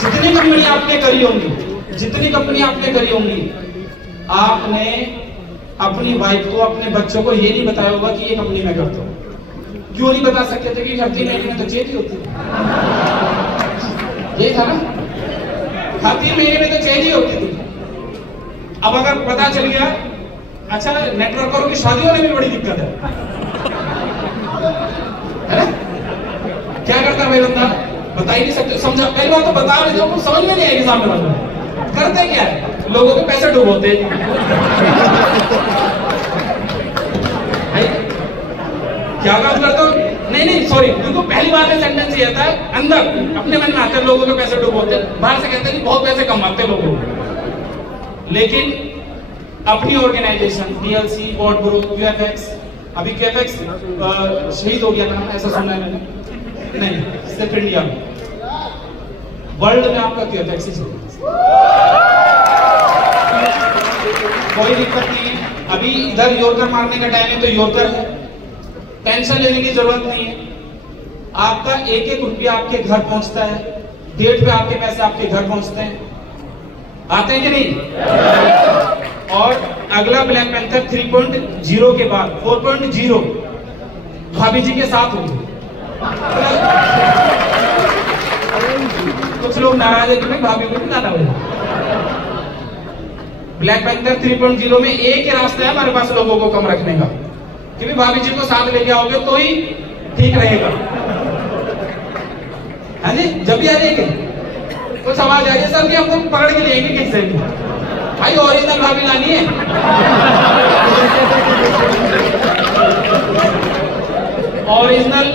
जितनी कंपनी आपने करी होंगी, जितनी कंपनी आपने करी होंगी, आपने अपनी वाइफ को, अपने बच्चों को ये नहीं बताया होगा कि ये कंपनी में करता हूं। क्यों नहीं बता सकते थे? कि हर 3 महीने में तो चेंज ही होती है, ये था ना, हर 3 महीने में तो चेंज ही होती थी। अब अगर पता चल गया, अच्छा नेटवर्करों की शादी होने में बड़ी दिक्कत है ना? क्या करता भाई बंदा? बता ही नहीं सकते, समझा? पहली बार तो बता रहे थे, समझ में नहीं आएगी सामने वाले करते क्या है, लोगों के पैसे डुबोते क्या काम करता हूँ? नहीं सॉरी, क्योंकि पहली बार में सेंटेंस ये आता है, अंदर अपने मन में आते हैं लोगों के पैसे डुबोते, बाहर से कहते हैं बहुत पैसे कमाते लोगों। लेकिन अपनी ऑर्गेनाइजेशन डीएलसी, बोर्ड ब्रो, यूएफएक्स, अभी क्यूएफएक्स शहीद हो गया ना, ऐसा सुना है मैंने। नहीं, सिर्फ इंडिया में, वर्ल्ड में आपका क्यूएफएक्स ही कोई दिक्कत नहीं है। अभी इधर यॉर्कर मारने का टाइम है तो यॉर्कर है, टेंशन लेने की जरूरत नहीं है। आपका एक एक रुपया आपके घर पहुंचता है, डेट पे आपके पैसे आपके घर पहुंचते हैं, आते हैं कि नहीं? और अगला ब्लैक पैंथर 3.0 के बाद 4.0 भाभी जी के साथ होगी। कुछ लोग नाराज है कि मैं भाभी को भी गाना होगा। ब्लैक पैंथर 3.0 में एक ही रास्ता है हमारे पास लोगों को कम रखने का, कि भी भाभी जी को साथ लेके आओगे तो ही ठीक रहेगा। हाँ जी, जब भी आ जाएंगे कुछ आवाज आ रही है सर कि हमको पकड़ के लेंगे किससे भाई, ओरिजिनल भाभी लानी है। ओरिजिनल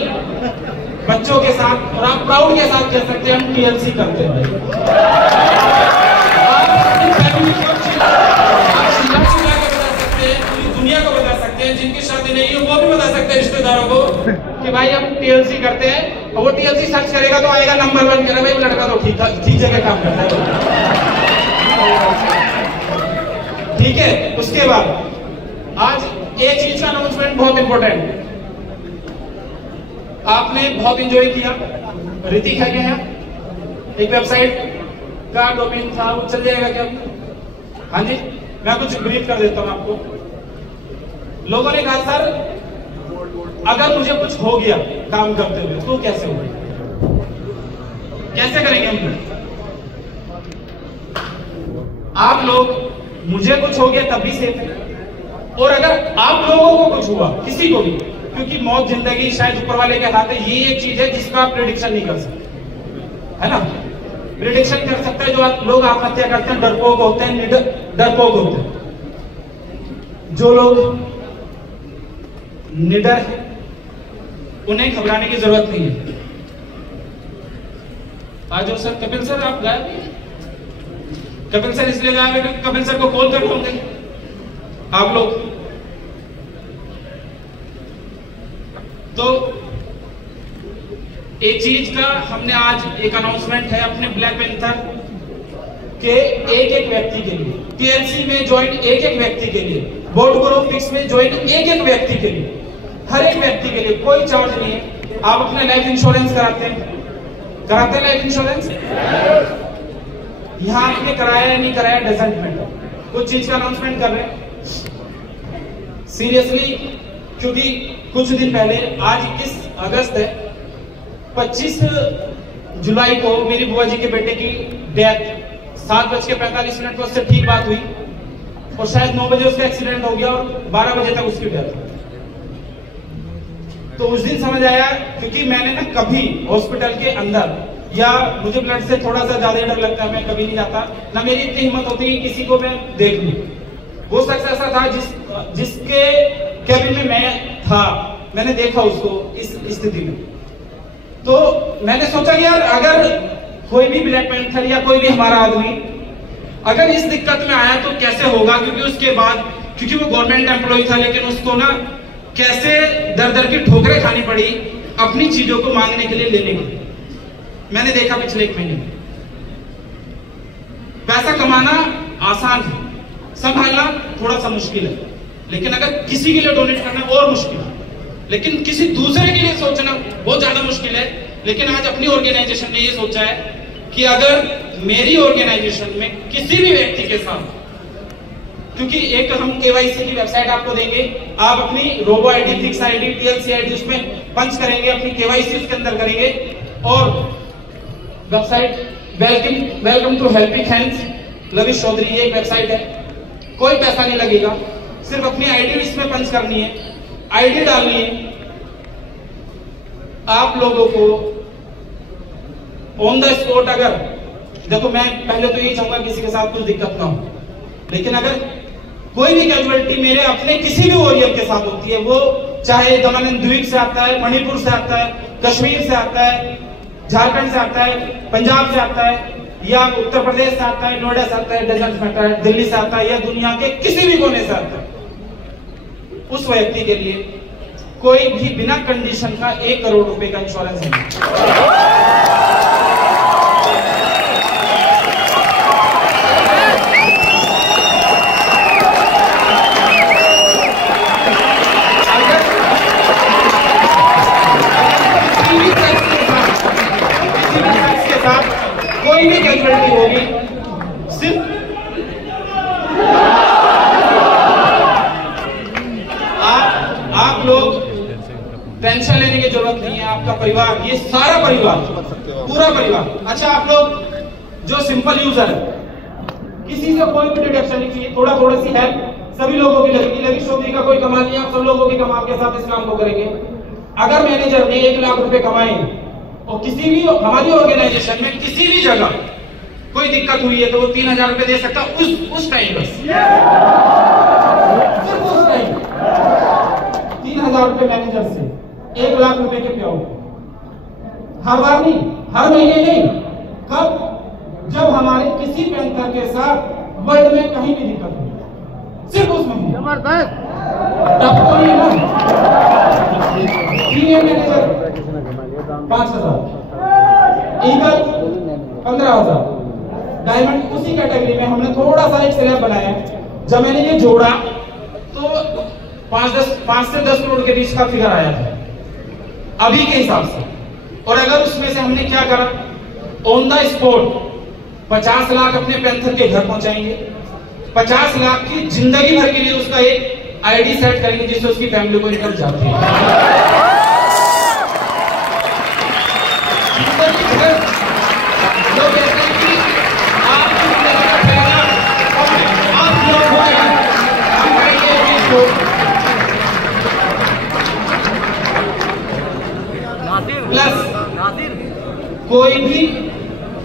बच्चों के साथ, और आप प्राउड के साथ कह सकते हैं हम टीएलसी करते हैं। दुनिया को बता सकते हैं, जिनकी शादी नहीं है वो भी बता सकते हैं रिश्तेदारों को कि भाई हम टीएलसी करते हैं, और वो टीएलसी सर्च करेगा तो आएगा नंबर 1 करेगा भाई लड़का तो ठीक जगह काम करता है। ठीक है, उसके बाद आज एक चीज का अनाउंसमेंट बहुत इंपॉर्टेंट, आपने बहुत एंजॉय किया, ऋतिक है क्या? एक वेबसाइट का डोमेन था, वो चल जाएगा क्या? हाँ जी, मैं कुछ ब्रीफ कर देता हूं आपको। लोगों ने कहा सर अगर मुझे कुछ हो गया काम करते हुए तो कैसे होगा, कैसे करेंगे हम? आप लोग, मुझे कुछ हो गया तब भी सेफ है, और अगर आप लोगों को कुछ हुआ, किसी को भी, क्योंकि मौत जिंदगी शायद ऊपर वाले के हाथ है, ये एक चीज है जिसका आप प्रेडिक्शन नहीं कर सकते, है ना? प्रेडिक्शन कर सकते हैं जो लोग आत्महत्या करते हैं, डरपोक होते हैं, डरपोक होते हैं। जो लोग निडर है उन्हें घबराने की जरूरत नहीं है। आज सर कपिल सर आप गायब, कपिल सर इसलिए गायब है कपिल सर को कॉल कर होंगे आप लोग। तो एक चीज का हमने आज एक अनाउंसमेंट है अपने ब्लैक पैंथर के एक एक व्यक्ति के लिए, टीएलसी में ज्वाइन एक एक व्यक्ति के लिए, बोर्ड ब्रो फिक्स में ज्वाइन एक एक व्यक्ति के लिए, हर एक व्यक्ति के लिए कोई चार्ज नहीं है। आप अपना लाइफ इंश्योरेंस कराते हैं लाइफ इंश्योरेंस? यहां आपने कराया या नहीं कराया डजंट मैटर, कुछ चीज का अनाउंसमेंट कर रहे हैं सीरियसली, क्योंकि कुछ दिन पहले, आज 21 अगस्त है, 25 जुलाई को मेरी बुआ जी के बेटे की डेथ 7:45 को उससे ठीक बात हुई, और शायद 9 बजे उसका एक्सीडेंट हो गया और 12 बजे तक उसकी डेथ हुई। तो उस दिन समझ आया, क्योंकि मैंने ना कभी हॉस्पिटल के अंदर, या मुझे ब्लड से थोड़ा सा ज्यादा डर लगता है, मैं कभी नहीं जाता, ना मेरी इतनी हिम्मत होती है किसी को मैं देख लूं। वो शख्स ऐसा था जिसके कैबिन में मैं था, मैंने देखा उसको इस स्थिति में, तो मैंने सोचा कि यार अगर कोई भी ब्लैक पैंथर या कोई भी हमारा आदमी अगर इस दिक्कत में आया तो कैसे होगा, क्योंकि उसके बाद, क्योंकि वो गवर्नमेंट एम्प्लॉय था, लेकिन उसको ना कैसे दर दर की ठोकरें खानी पड़ी अपनी चीजों को मांगने के लिए, लेने के लिए। मैंने देखा पिछले 1 महीने में पैसा कमाना आसान है, संभालना थोड़ा सा मुश्किल है, लेकिन अगर किसी के लिए डोनेट करना और मुश्किल है, लेकिन किसी दूसरे के लिए सोचना बहुत ज्यादा मुश्किल है। लेकिन आज अपनी ऑर्गेनाइजेशन ने ये सोचा है कि अगर मेरी ऑर्गेनाइजेशन में किसी भी व्यक्ति के साथ, क्योंकि एक हम केवाईसी की वेबसाइट आपको देंगे, आप अपनी robo ID, fix ID, TLC ID उसमें पंच करेंगे, अपनी केवाईसी उसके अंदर करेंगे, और website welcome to helping hands Lavish Chaudhary, ये एक वेबसाइट है, कोई पैसा नहीं लगेगा, सिर्फ अपनी आईडी इसमें पंच करनी है, आईडी डालनी है। आप लोगों को ऑन द स्पॉट, अगर देखो मैं पहले तो यही चाहूंगा किसी के साथ कुछ दिक्कत ना हो, लेकिन अगर कोई भी कैजुअलिटी मेरे अपने किसी भी वॉरियर के साथ होती है, वो चाहे दमन एंड द्वीप से आता है, मणिपुर से आता है, कश्मीर से आता है, झारखंड से आता है, पंजाब से आता है, या उत्तर प्रदेश से आता है, नोएडा से आता है, डजंट मैटर, दिल्ली से आता है, या दुनिया के किसी भी कोने से आता है, उस व्यक्ति के लिए कोई भी बिना कंडीशन का 1 करोड़ रुपए का इंश्योरेंस है। कोई भी कैजुअलिटी होगी, सिर्फ आप लोग टेंशन लेने की जरूरत नहीं है। आपका परिवार, ये सारा परिवार, पूरा परिवार, अच्छा आप लोग जो सिंपल यूजर है, किसी से कोई भी डिडक्शन नहीं चाहिए, थोड़ी सी हेल्प सभी लोगों की लगेगी। लविश चौधरी का कोई कमाल नहीं, आप सब लोगों की कमाल के साथ इस काम को करेंगे। अगर मैनेजर ने 1 लाख रुपए कमाए और किसी भी हमारी ऑर्गेनाइजेशन में किसी भी जगह कोई दिक्कत हुई है, तो वो 3000 रुपए दे सकता उस टाइम, बस सिर्फ उस टाइम 3000 रुपए मैनेजर से 1 लाख रुपए के पे, हर बार नहीं, हर महीने नहीं, कब, जब हमारे किसी पैंथर के साथ वर्ल्ड में कहीं भी दिक्कत हुई, सिर्फ उस महीने। तब तो नहीं ना, सीनियर मैनेजर 5000, ईगल 15000, डायमंड उसी कैटेगरी में हमने थोड़ा सा एक स्लैब बनाया। जब मैंने ये जोड़ा तो 5 से 10 करोड़ के बीच का फिगर आया था अभी के हिसाब से। और अगर उसमें से हमने क्या करा, ऑन द स्पॉट 50 लाख अपने पैंथर के घर पहुंचाएंगे, 50 लाख की जिंदगी भर के लिए उसका एक आईडी सेट करेंगे जिससे उसकी फैमिली को इनकम जाती है। प्लस कोई भी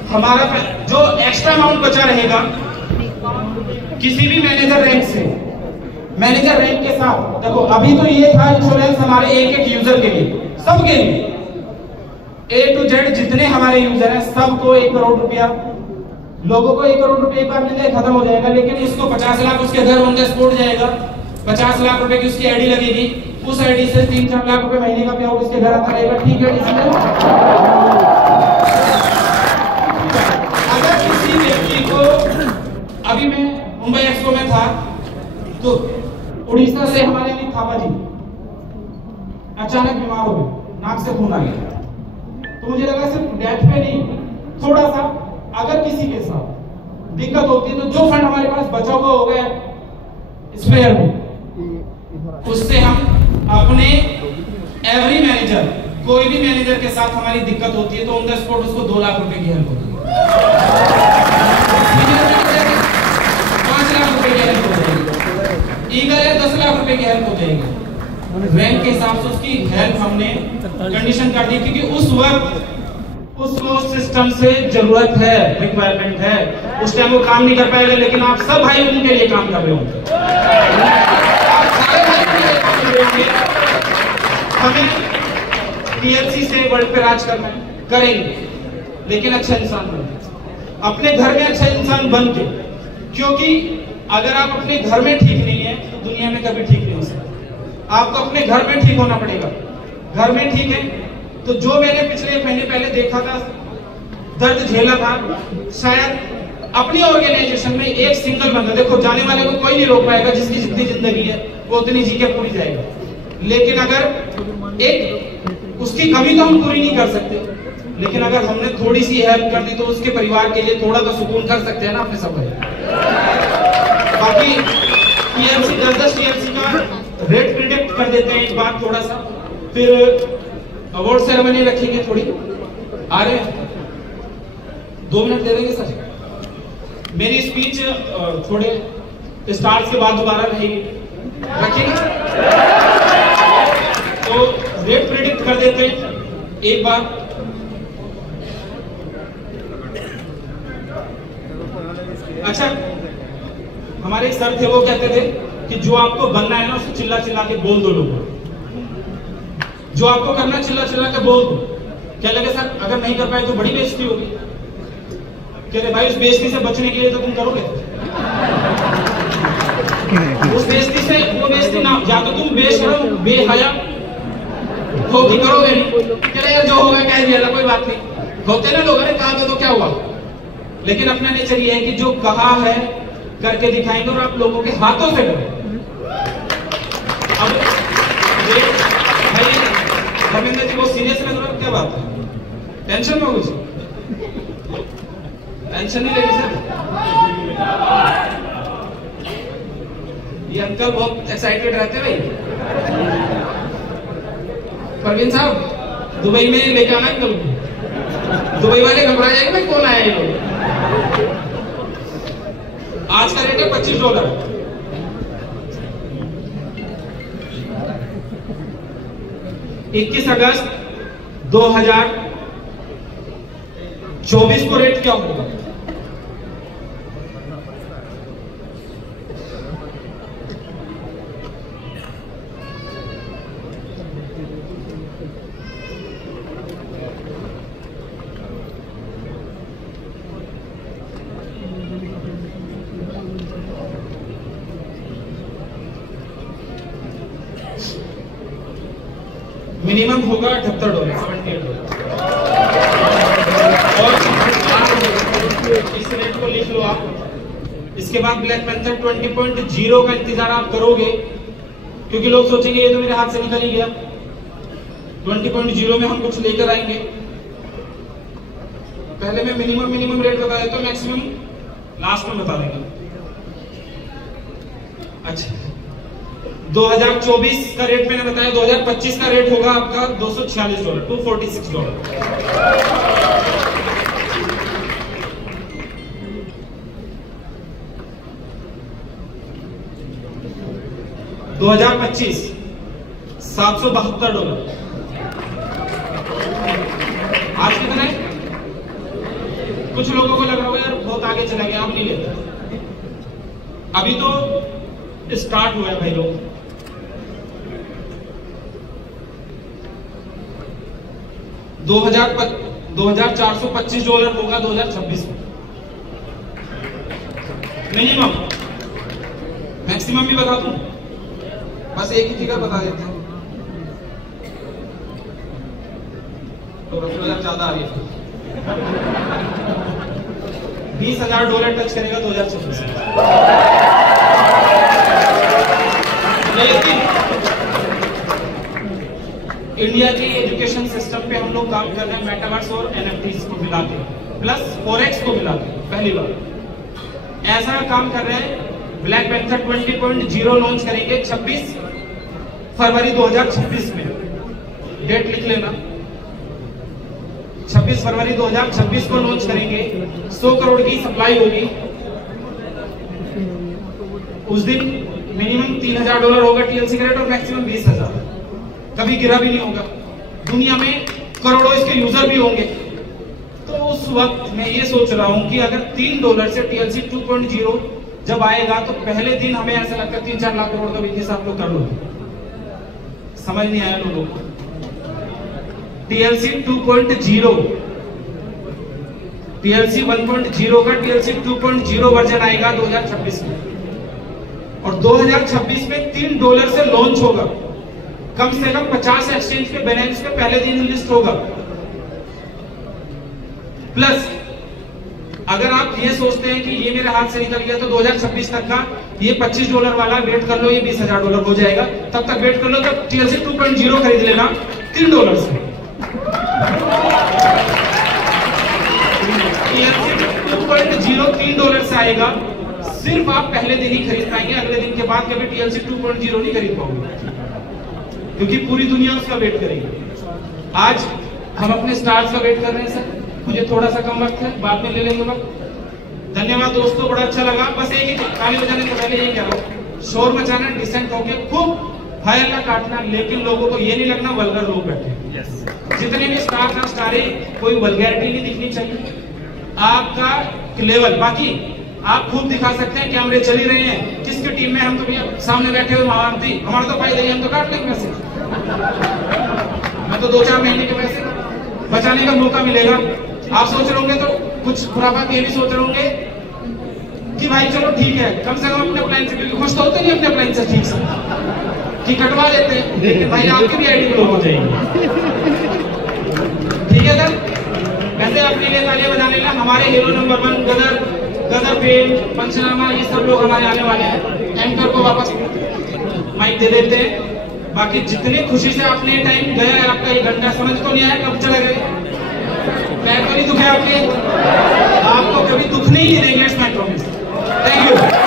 हमारा जो एक्स्ट्रा अमाउंट बचा रहेगा, किसी भी मैनेजर रैंक से, मैनेजर रैंक के साथ, देखो अभी तो ये था इंश्योरेंस हमारे एक यूजर के लिए, सबके लिए, A to Z जितने हमारे यूजर हैं सबको 1 करोड़ रुपया, लोगों को 1 करोड़ रुपया एक बार मिल जाए खत्म हो जाएगा। लेकिन इसको 50 लाख उसके घर ऑन द स्पॉट जाएगा, 50 लाख रुपए की उसकी आईडी लगेगी, उस आईडी से 3-4 लाख रुपए महीने का पे आउट उसके घर आता रहेगा। ठीक है, इसलिए अगर किसी व्यक्ति को, अभी मैं मुंबई एक्सपो में था तो उड़ीसा से हमारे अमित थापा जी अचानक बीमार हो गए, नाक से खून आ गया, तो मुझे लगा सिर्फ डेथ पे नहीं, थोड़ा सा अगर किसी के साथ दिक्कत होती है तो जो फंड हमारे पास बचा हुआ हो गया स्पेयर में, उससे हम अपने एवरी मैनेजर, कोई भी मैनेजर के साथ हमारी दिक्कत होती है तो ऑन द स्पॉट उसको 2 लाख रुपए की हेल्प होती है, 5 लाख रुपए की हेल्प हो जाएगी, ईगल है 10 लाख रुपए की हेल्प हो जाएगी। रैंक के हिसाब से उसकी हेल्प हमने कंडीशन कर दी, क्योंकि उस वक्त उसको सिस्टम से जरूरत है, रिक्वायरमेंट है, उस टाइम वो काम नहीं कर पाएगा। लेकिन आप सब भाई उनके लिए काम कर रहे होंगे, आप सारे भाई उनके लिए काम कर रहे होंगे। हमें टीएलसी से वर्ल्ड पे राज करना है, करेंगे, लेकिन अच्छा इंसान बन के, अपने घर में अच्छा इंसान बन के, क्योंकि अगर आप अपने घर में ठीक नहीं है तो दुनिया में कभी ठीक नहीं हो सकता। आपको अपने घर में ठीक होना पड़ेगा। घर में ठीक है तो जो मैंने पिछले महीने पहले देखा था, दर्द झेला था, शायद अपनी ऑर्गेनाइजेशन में एक सिंगल बंदा, देखो जाने वाले को कोई नहीं रोक पाएगा, जिसकी जितनी जिंदगी है वो उतनी जी के पूरी जाएगा, लेकिन अगर एक उसकी कमी तो हम पूरी नहीं कर सकते, लेकिन अगर हमने थोड़ी सी हेल्प कर दी तो उसके परिवार के लिए थोड़ा तो सुकून कर सकते हैं ना अपने सब। बाकी टीएलसी 10 टीएलसी का रेट प्रिडिक्ट कर देते हैं एक बार थोड़ा सा, फिर अवार्ड सेरेमनी रखेंगे। थोड़ी आ रहे हैं, 2 मिनट दे देंगे सर। मेरी स्पीच थोड़े स्टार्स के बाद दोबारा रहेगी, रखेंगे। तो रेट प्रिडिक्ट कर देते हैं एक बार। अच्छा, हमारे एक सर थे, वो कहते थे कि जो आपको बनना है ना उसे चिल्ला चिल्ला के बोल दो लोगों को, जो आपको करना चिल्ला चिल्ला के बोल दो। क्या लगे सर, अगर नहीं कर पाए तो बड़ी बेइज्जती होगी। कह रहे भाई उस बेइज्जती से बचने के लिए तो तुम करोगे, उस बेइज्जती से, वो बेइज्जती ना, या तो तुम बेशरम बेहया होगी, करोगे नहीं। कह रहे यार जो होगा कह दिया, कोई बात नहीं, होते ना लोग, अरे कहा था तो क्या हुआ। लेकिन अपना नेचर ये है कि जो कहा है करके दिखाएंगे, और आप लोगों के हाथों से करें। अब भाई धर्मेंद्र जी वो सीरियस लग रहा है, क्या बात है, टेंशन में हो कुछ? टेंशन नहीं लेनी सर, ये अंकल बहुत एक्साइटेड रहते हैं भाई। परवीन साहब दुबई में लेके आना अंकल, दुबई वाले घबरा जाएंगे भाई कौन आया ये लोग। आज का रेट है $25। अगस्त 2024 को रेट क्या होगा? मिनिमम होगा $78, $78। और इस रेट को लिख लो आप। इसके बाद ब्लैक पैंथर 20.0 का इंतजार आप करोगे, क्योंकि लोग सोचेंगे ये तो मेरे हाथ से निकल ही गया। 20.0 में हम कुछ लेकर आएंगे। पहले मैं मिनिमम रेट बता देता हूँ, मैक्सिमम लास्ट में बता देंगे। अच्छा, 2024 का रेट मैंने बताया, 2025 का रेट होगा आपका $246, $246। $772। आज कितना है? कुछ लोगों को लग रहा होगा यार बहुत आगे चला गया, आप नहीं लेते। अभी तो स्टार्ट हुआ है भाई लोग। 2425 होगा 2026 में मिनिमम। मैक्सिमम भी बता दूं, बस एक ही फिगर बता देते हैं, तो $20,000 ज्यादा आ रही है। $20,000 टच करेगा 2026 में। लेकिन इंडिया की एजुकेशन सिस्टम पे हम लोग काम कर रहे हैं मेटावर्स और एनएफटीज को मिला के, प्लस फॉरेक्स को मिला के पहली बार ऐसा काम कर रहे हैं। ब्लैक पैंथर 20.0 लॉन्च करेंगे 26 फरवरी 2026 में, डेट लिख लेना। 26 फरवरी 2026 को लॉन्च करेंगे। 100 करोड़ की सप्लाई होगी। उस दिन मिनिमम $3,000 होगा टीएलसी का रेट और मैक्सिमम 20,000। कभी गिरा भी नहीं होगा। दुनिया में करोड़ों इसके यूजर भी होंगे। तो उस वक्त मैं ये सोच रहा हूं कि अगर $3 से टीएलसी 2.0 जब आएगा तो पहले दिन हमें ऐसा लगता है 3-4 लाख करोड़ का बिजनेस आप लोग कर लो। समझ नहीं आया लोगों को? TLC 2.0, TLC 1.0 का TLC 2.0 वर्जन आएगा 2026 में, और 2026 में $3 से लॉन्च होगा। कम से कम 50 एक्सचेंज के बैलेंस के पहले दिन लिस्ट होगा। प्लस अगर आप ये सोचते हैं कि ये मेरे हाथ से निकल गया तो 2026 तक का ये $25 वाला वेट कर लो, ये $20,000 हो जाएगा, तब तक वेट कर लो, तब TLC 2.0 खरीद लेना $3 से। TLC 2.0 $3 से आएगा, सिर्फ आप पहले दिन ही खरीद पाएंगे, अगले दिन के बाद कभी TLC 2.0 नहीं खरीद पाओगे, क्योंकि पूरी दुनिया उसका वेट करेगी। आज हम अपने स्टार्स का वेट कर रहे हैं सर, मुझे थोड़ा सा कम वक्त है, बाद में ले लेंगे वक्त। धन्यवाद दोस्तों, बड़ा अच्छा लगा। बस एक ही ताली बजाने से पहले ये कह रहा हूँ, शोर मचाना, डिसेंट होके खूब हाय अल्लाह काटना, लेकिन लोगों को ये नहीं लगना वल्गर लोग बैठे। जितने भी स्टार का स्टार है, कोई वल्गैरिटी नहीं दिखनी चाहिए, आपका लेवल। बाकी आप खूब दिखा सकते हैं, कैमरे चल ही रहे हैं, किसकी टीम में हम तो भैया सामने बैठे हुए महारथी, हमारा तो फायदा ही, हम तो काट लेंगे पैसे, मैं तो 2-4 महीने के पैसे बचाने का मौका मिलेगा। आप सोच रहे होंगे तो कुछ खुराफात ये भी सोच रहे होंगे कि भाई चलो ठीक है, कम से कम अपने प्लान से, क्योंकि खुश तो होते नहीं अपने प्लान से ठीक से, कि कटवा लेते हैं, लेकिन भाई आपकी भी आईडी ब्लॉक हो जाएगी। ठीक है सर, वैसे अपने लिए तालियां बजाने लगा। हमारे हीरो नंबर 1 गदर फेम, पंचनामा, ये सब लोग हमारे आने वाले हैं। एंकर को वापस माइक दे देते हैं। बाकी जितनी खुशी से आपने टाइम गया है, आपका ये घंटा समझ तो नहीं आया कब चला गया, पैर तो नहीं दुखे आपके, आपको कभी दुख नहीं देंगे। Thank you.